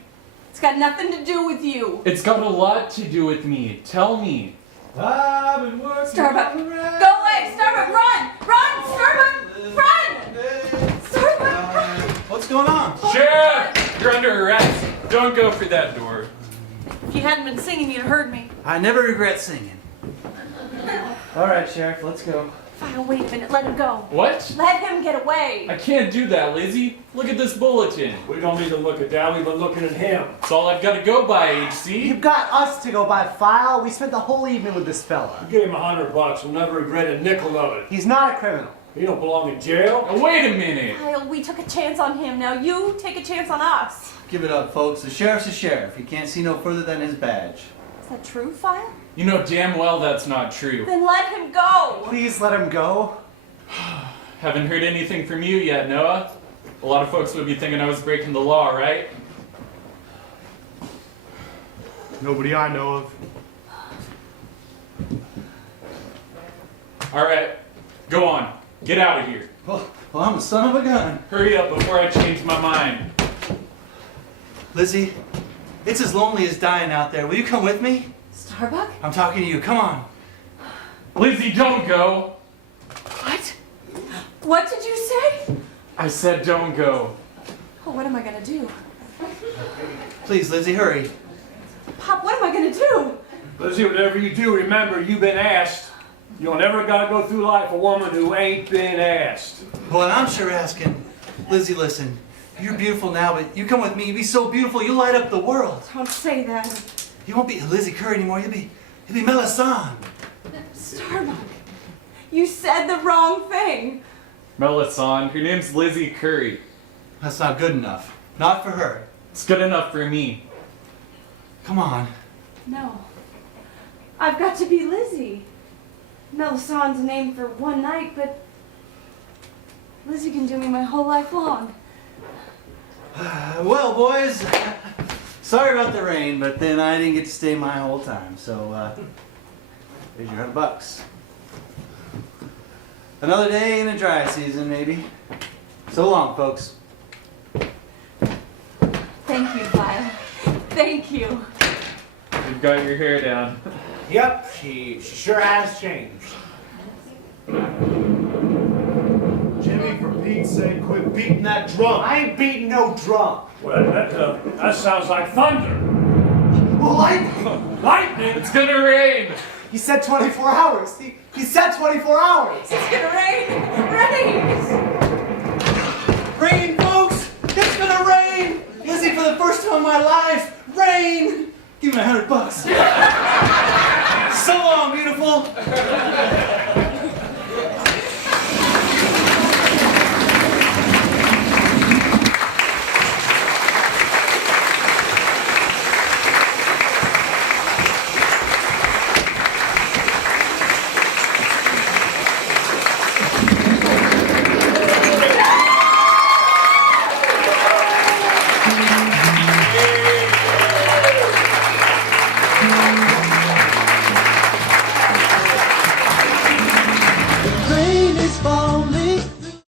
It's got nothing to do with you. It's got a lot to do with me. Tell me. I've been working Starbuck. Go away! Starbuck, run! Run! Starbuck! Run! Starbuck, run! What's going on? Sheriff! You're under arrest. Don't go for that door. If you hadn't been singing, you'd have heard me. I never regret singing. All right, Sheriff, let's go. File, wait a minute. Let him go. What? Let him get away. I can't do that, Lizzie. Look at this bulletin. We don't need to look at that. We've been looking at him. That's all I've got to go by, HC. You've got us to go by, File. We spent the whole evening with this fella. Give him $100. We'll never regret a nickel of it. He's not a criminal. He don't belong in jail. Now, wait a minute. File, we took a chance on him. Now you take a chance on us. Give it up, folks. The sheriff's a sheriff. He can't see no further than his badge. Is that true, File? You know damn well that's not true. Then let him go. Please let him go. Haven't heard anything from you yet, Noah. A lot of folks would be thinking I was breaking the law, right? Nobody I know of. Alright, go on. Get out of here. Well, I'm a son of a gun. Hurry up before I change my mind. Lizzie, it's as lonely as dying out there. Will you come with me? Starbuck? I'm talking to you. Come on. Lizzie, don't go. What? What did you say? I said don't go. Oh, what am I gonna do? Please, Lizzie, hurry. Pop, what am I gonna do? Lizzie, whatever you do, remember, you've been asked. You don't ever gotta go through life a woman who ain't been asked. Well, and I'm sure asking. Lizzie, listen. You're beautiful now, but you come with me. You'll be so beautiful. You'll light up the world. Don't say that. You won't be Lizzie Curry anymore. You'll be Melisande. Starbuck, you said the wrong thing. Melisande, her name's Lizzie Curry. That's not good enough. Not for her. It's good enough for me. Come on. No. I've got to be Lizzie. Melisande's a name for one night, but Lizzie can do me my whole life long. Well, boys, sorry about the rain, but then I didn't get to stay my whole time, so here's your $100. Another day in a dry season, maybe. So long, folks. Thank you, Violet. Thank you. You've got your hair down. Yep, she sure has changed. Jimmy, for Pete's sake, quit beating that drum. I ain't beating no drum. Well, that sounds like thunder. Well, lightning. Lightning? It's gonna rain! He said 24 hours. He said 24 hours. It's gonna rain. Rain. Rain, folks! It's gonna rain! Lizzie, for the first time in my life, rain! Give me $100.